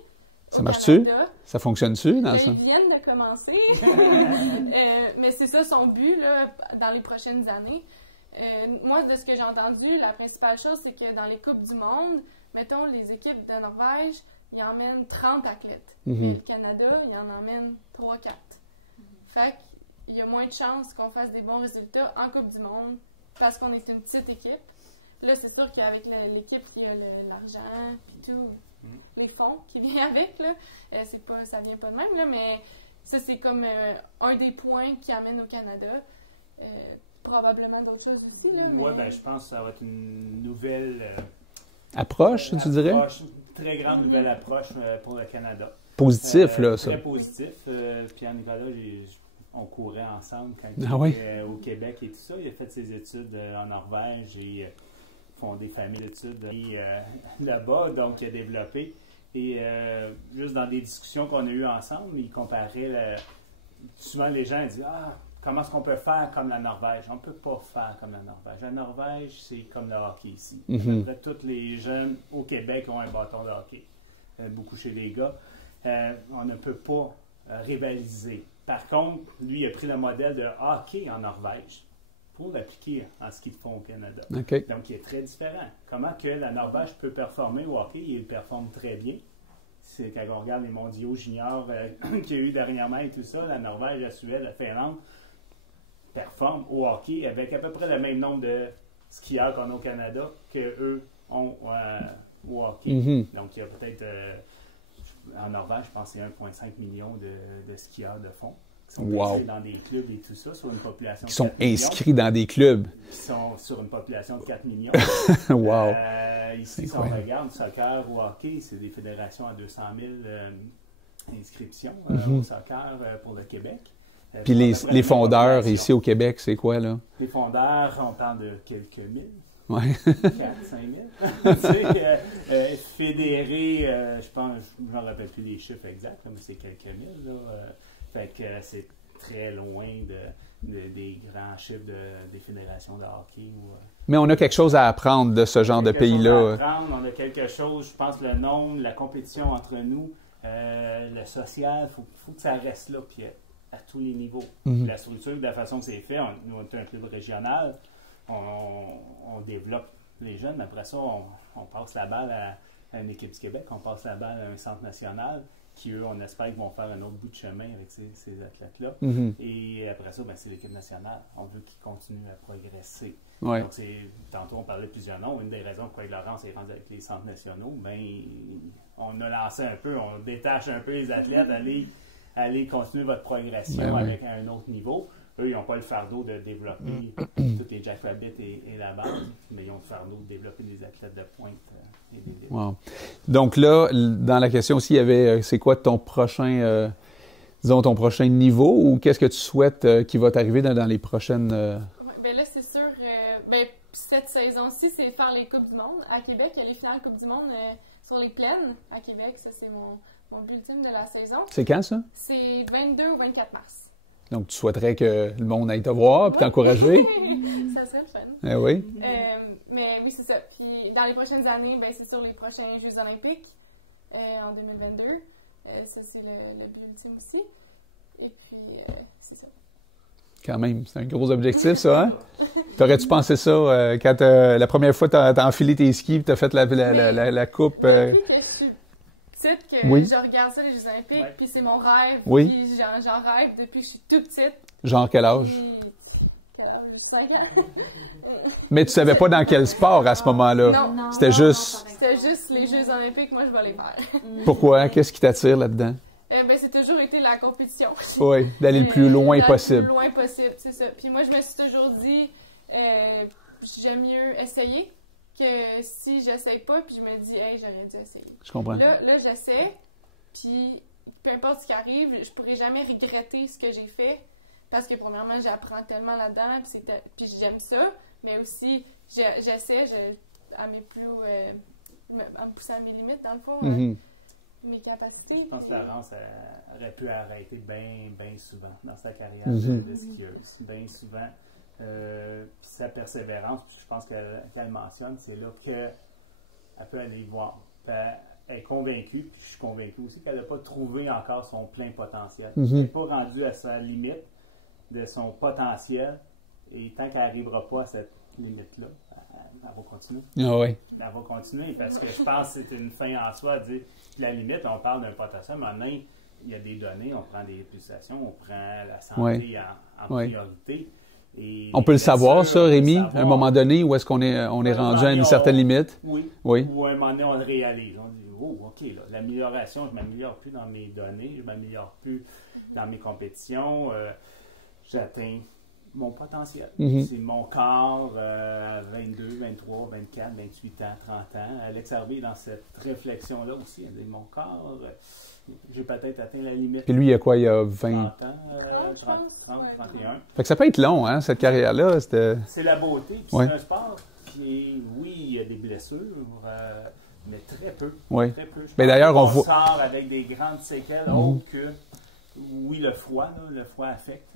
Ça marche-tu? Ça fonctionne-tu dans ça? Ils viennent de commencer. Mais c'est ça son but, là, dans les prochaines années. Moi, de ce que j'ai entendu, la principale chose, c'est que dans les Coupes du Monde, mettons, les équipes de Norvège, ils emmènent 30 athlètes. Mais le Canada, il en emmène 3-4. Fait qu'il y a moins de chances qu'on fasse des bons résultats en Coupe du Monde parce qu'on est une petite équipe. Là, c'est sûr qu'avec l'équipe, il y a l'argent, puis tout, les fonds qui viennent avec, là. Ça vient pas de même, là, mais ça, c'est comme un des points qui amène au Canada. Probablement d'autres choses aussi, là. Moi, je pense que ça va être une nouvelle... approche, tu dirais? Une très grande nouvelle approche pour le Canada. Positif, là, ça. Très positif. Pierre-Nicolas, on courait ensemble quand il était au Québec et tout ça. Il a fait ses études en Norvège et fondé famille d'études là-bas, donc il a développé. Et juste dans des discussions qu'on a eues ensemble, il comparait... souvent, les gens disent « Ah, comment est-ce qu'on peut faire comme la Norvège? On ne peut pas faire comme la Norvège. La Norvège, c'est comme le hockey ici. Tous les jeunes au Québec ont un bâton de hockey. Beaucoup chez les gars. On ne peut pas rivaliser. Par contre, lui, il a pris le modèle de hockey en Norvège pour l'appliquer en ski de fond au Canada. Okay. Donc, il est très différent. Comment que la Norvège peut performer au hockey? Il performe très bien. C'est quand on regarde les mondiaux juniors qu'il y a eu dernièrement et tout ça, la Norvège, la Suède, la Finlande performent au hockey avec à peu près le même nombre de skieurs qu'on a au Canada qu'eux ont au hockey. Donc, il y a peut-être, en Norvège, je pense qu'il y a 1,5 million de skieurs de fond qui sont inscrits dans des clubs et tout ça, sur une population de 4 millions. Qui sont inscrits dans des clubs. Qui sont sur une population de 4 millions. Wow! Ici, si on regarde soccer ou hockey, c'est des fédérations à 200 000 inscriptions au soccer pour le Québec. Puis les fondeurs ici au Québec, c'est quoi, là? Les fondeurs, on parle de quelques mille. Ouais. 4-5 000. Tu sais, fédérés, je pense, je ne me rappelle plus les chiffres exacts, mais c'est quelques mille. Là. Fait que c'est très loin des grands chiffres des fédérations de hockey. Mais on a quelque chose à apprendre de ce genre de pays-là. On a quelque chose, je pense, le nombre, la compétition entre nous, le social, il faut que ça reste là, puis à tous les niveaux. La structure, de la façon que c'est fait, nous, on est un club régional, on développe les jeunes, mais après ça, on passe la balle à une équipe du Québec, on passe la balle à un centre national, qui, eux, on espère qu'ils vont faire un autre bout de chemin avec ces athlètes-là. Et après ça, c'est l'équipe nationale. On veut qu'ils continuent à progresser. Ouais. Donc, tantôt, on parlait de plusieurs noms. Une des raisons pourquoi Laurence est rendu avec les centres nationaux, on a lancé un peu, on détache un peu les athlètes, allez continuer votre progression avec un autre niveau. Eux, ils n'ont pas le fardeau de développer tous les Jackrabbit et la base, mais ils ont le fardeau de développer des athlètes de pointe et des livres. Wow. Donc là, dans la question aussi, il y avait, c'est quoi ton prochain, disons, ton prochain niveau, ou qu'est-ce que tu souhaites qui va t'arriver dans les prochaines... Oui, bien là, c'est sûr, cette saison-ci, c'est faire les Coupes du Monde. À Québec, il y a les finales Coupes du Monde sur les plaines à Québec. Ça, c'est mon but ultime de la saison. C'est quand, ça? C'est 22 ou 24 mars. Donc, tu souhaiterais que le monde aille te voir et t'encourager? Ça serait le fun. Eh oui. Mais oui, c'est ça. Puis, dans les prochaines années, c'est sur les prochains Jeux olympiques en 2022. Ça, c'est le but ultime aussi. Et puis, c'est ça. Quand même, c'est un gros objectif, ça, hein? T'aurais-tu pensé ça quand la première fois t'as enfilé tes skis et t'as fait la coupe? Que je regarde ça, les Jeux olympiques, puis c'est mon rêve, puis j'en rêve depuis que je suis toute petite. Genre quel âge? Quel âge? 5 ans. Mais tu savais pas dans quel sport à ce moment-là? Non. C'était juste les Jeux olympiques, moi je vais les faire. Pourquoi? Qu'est-ce qui t'attire là-dedans? C'est toujours été la compétition. Oui, d'aller le plus loin possible. Le plus loin possible, c'est ça. Puis moi je me suis toujours dit, j'aime mieux essayer que si j'essaye pas, puis je me dis, hey, j'aurais dû essayer. Je comprends. Là j'essaie, puis peu importe ce qui arrive, je pourrai jamais regretter ce que j'ai fait, parce que premièrement, j'apprends tellement là-dedans, puis j'aime ça, mais aussi, j'essaie à me pousser à mes limites, dans le fond, mes capacités. Je pense que Laurence aurait pu arrêter bien souvent dans sa carrière de skieuse, bien souvent. Puis sa persévérance, je pense qu'elle mentionne, c'est là qu'elle peut aller voir. Puis elle est convaincue, puis je suis convaincu aussi qu'elle n'a pas trouvé encore son plein potentiel. Elle n'est pas rendue à sa limite de son potentiel, et tant qu'elle n'arrivera pas à cette limite-là, elle va continuer. Ah oui. Elle va continuer, parce que je pense que c'est une fin en soi à dire, la limite, on parle d'un potentiel, mais maintenant, il y a des données, on prend des pulsations, on prend la santé en priorité. Et on peut le savoir, ça, Rémi, à un moment donné, où est-ce qu'on est rendu à une certaine limite? Oui. Ou à un moment donné, on le réalise. On dit, oh, OK, là, l'amélioration, je ne m'ameillore plus dans mes données, je ne m'améliore plus dans mes compétitions, j'atteins mon potentiel. C'est mon corps à 22, 23, 24, 28 ans, 30 ans. Alex Harvey est dans cette réflexion-là aussi. Elle dit, mon corps, j'ai peut-être atteint la limite. Et lui, il y a quoi? Il y a 20... 30 ans, 30, 31. Fait que ça peut être long, hein, cette carrière-là. C'est la beauté. Puis c'est un sport qui, oui, il y a des blessures, mais très peu. Oui. Très peu. Mais d'ailleurs, on voit... sort avec des grandes séquelles, que oui, le froid affecte.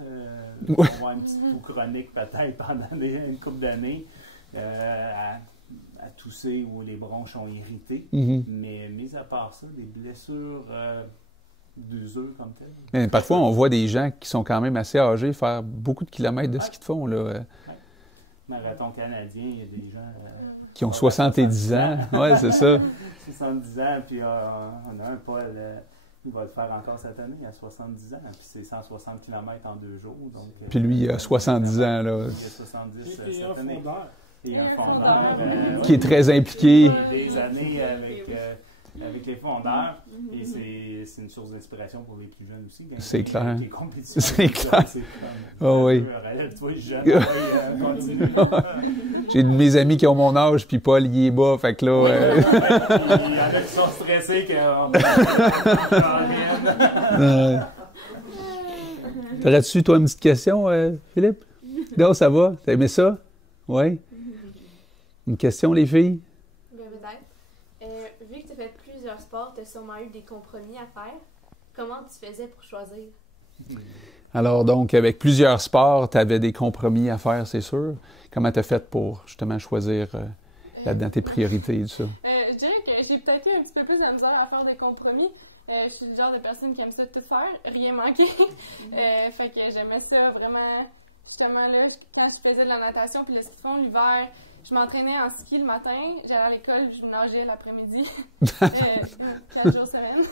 On va avoir une petite toux chronique peut-être pendant une couple d'années. À tousser ou les bronches sont irrités. Mais mis à part ça, des blessures d'usure comme telles. Mais parfois, on voit des gens qui sont quand même assez âgés faire beaucoup de kilomètres de ski de fond. Là. Marathon canadien, il y a des gens qui ont 70 ans. Oui, c'est ça. 70 ans, puis on a un Paul, il va le faire encore cette année, à 70 ans, puis c'est 160 km en 2 jours. Donc, puis lui, il a 70 ans. Là. Il a 70 cette année. Et un fondeur qui est très impliqué. Des années avec les fondeurs. Et c'est une source d'inspiration pour les plus jeunes aussi. C'est clair. C'est clair. Oh oui. Toi, jeune, continue. J'ai de mes amis qui ont mon âge, puis Paul, il est bas. Fait que là. Il y en a qui sont stressés qu'on T'aurais-tu, toi, une petite question, Philippe? Non, ça va? T'as aimé ça? Oui? Une question, les filles? Bien, peut-être. Vu que tu as fait plusieurs sports, tu as sûrement eu des compromis à faire. Comment tu faisais pour choisir? Alors, donc, avec plusieurs sports, tu avais des compromis à faire, c'est sûr. Comment tu as fait pour, justement, choisir là-dedans tes priorités et tout ça? Je dirais que j'ai peut-être eu un petit peu plus de misère à faire des compromis. Je suis le genre de personne qui aime ça tout faire, rien manquer. Fait que j'aimais ça vraiment. Justement, là, quand je faisais de la natation puis le ski de fond l'hiver, je m'entraînais en ski le matin, j'allais à l'école, je nageais l'après-midi, 4 jours semaine.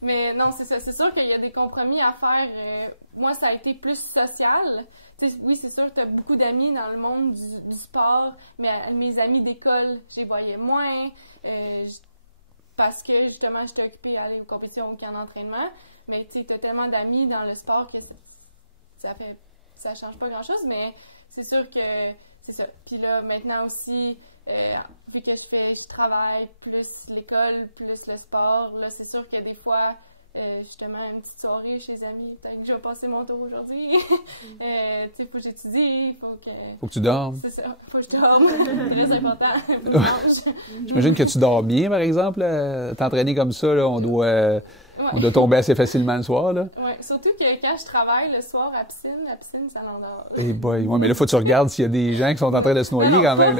Mais non, c'est ça. C'est sûr qu'il y a des compromis à faire. Moi, ça a été plus social. Oui, c'est sûr que tu as beaucoup d'amis dans le monde du sport, mais mes amis d'école, je les voyais moins. Parce que, justement, j'étais occupée à aller aux compétitions ou camp d'entraînement. Mais tu as tellement d'amis dans le sport que ça change pas grand-chose, mais c'est sûr que c'est ça. Puis là, maintenant aussi, vu que je travaille plus l'école, plus le sport, là, c'est sûr que des fois, justement, une petite soirée chez les amis, peut-être que je vais passer mon tour aujourd'hui. Tu sais, faut que j'étudie, faut que tu dormes. C'est ça, faut que je dorme. C'est très important. J'imagine que tu dors bien, par exemple. T'entraîner comme ça, là, on doit tomber assez facilement le soir, là. Oui, surtout que quand je travaille le soir à la piscine, ça l'endort. Eh boy, ouais, mais là, faut que tu regardes s'il y a des gens qui sont en train de se noyer quand même.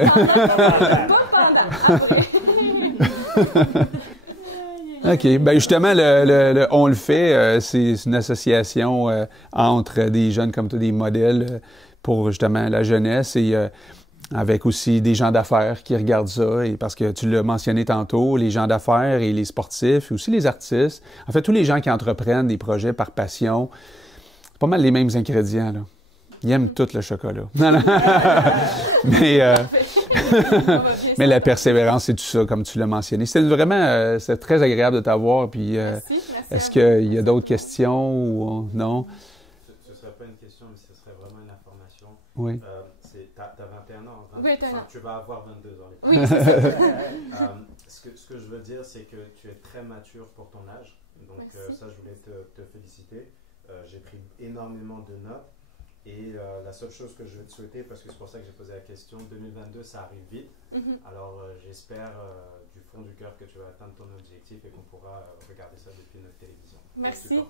OK. Ben justement, On le fait, c'est une association entre des jeunes comme toi, des modèles pour justement la jeunesse et avec aussi des gens d'affaires qui regardent ça. Et parce que tu l'as mentionné tantôt, les gens d'affaires et les sportifs, et aussi les artistes. En fait, tous les gens qui entreprennent des projets par passion, c'est pas mal les mêmes ingrédients, là. Ils aiment tout le chocolat. Mais la persévérance, c'est tout ça, comme tu l'as mentionné. C'était vraiment c'est très agréable de t'avoir. Puis, merci est-ce qu'il y a d'autres questions ou non? Ce ne serait pas une question, mais ce serait vraiment une information. Oui. Tu as 21 ans. Oui, tu vas avoir 22 ans. Oui, c'est ça. Ce que je veux dire, c'est que tu es très mature pour ton âge. Donc ça, je voulais te féliciter. J'ai pris énormément de notes. Et la seule chose que je vais te souhaiter, parce que c'est pour ça que j'ai posé la question, 2022, ça arrive vite. Alors, j'espère du fond du cœur que tu vas atteindre ton objectif et qu'on pourra regarder ça depuis notre télévision. Merci,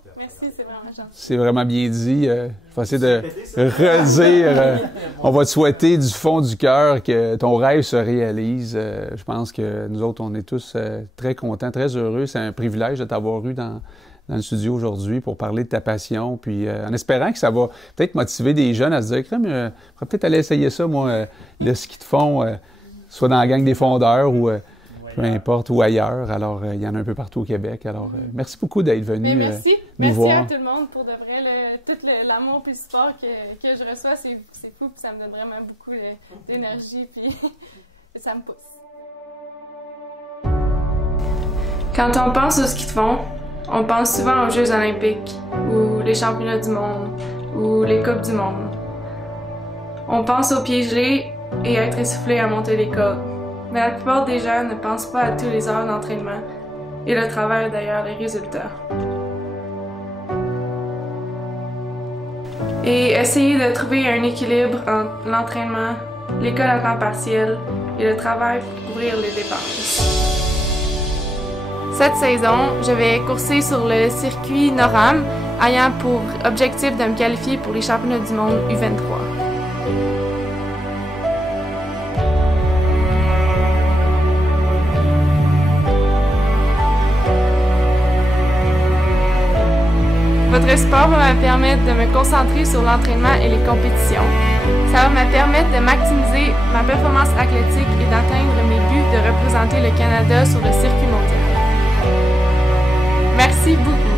c'est vraiment gentil. C'est vraiment bien dit. Je vais essayer de redire. On va te souhaiter du fond du cœur que ton rêve se réalise. Je pense que nous autres, on est tous très contents, très heureux. C'est un privilège de t'avoir eu dans le studio aujourd'hui pour parler de ta passion, puis en espérant que ça va peut-être motiver des jeunes à se dire « Crème, je pourrais peut-être aller essayer ça, moi, le ski de fond, soit dans la gang des fondeurs ou peu importe, ou ailleurs. » Alors, il y en a un peu partout au Québec. Alors, merci beaucoup d'être venu nous voir. Merci à tout le monde pour de vrai, tout l'amour et le support que je reçois, c'est fou, puis ça me donne vraiment beaucoup d'énergie, puis ça me pousse. Quand on pense au ski de fond, on pense souvent aux Jeux olympiques, ou les championnats du monde, ou les Coupes du monde. On pense aux pieds gelés et être essoufflé à monter les côtes. Mais la plupart des gens ne pensent pas à tous les heures d'entraînement et le travail derrière les résultats. Et essayer de trouver un équilibre entre l'entraînement, l'école à temps partiel et le travail pour couvrir les dépenses. Cette saison, je vais courser sur le circuit NORAM, ayant pour objectif de me qualifier pour les championnats du monde U23. Votre sport va me permettre de me concentrer sur l'entraînement et les compétitions. Ça va me permettre de maximiser ma performance athlétique et d'atteindre mes buts de représenter le Canada sur le circuit mondial. Merci beaucoup.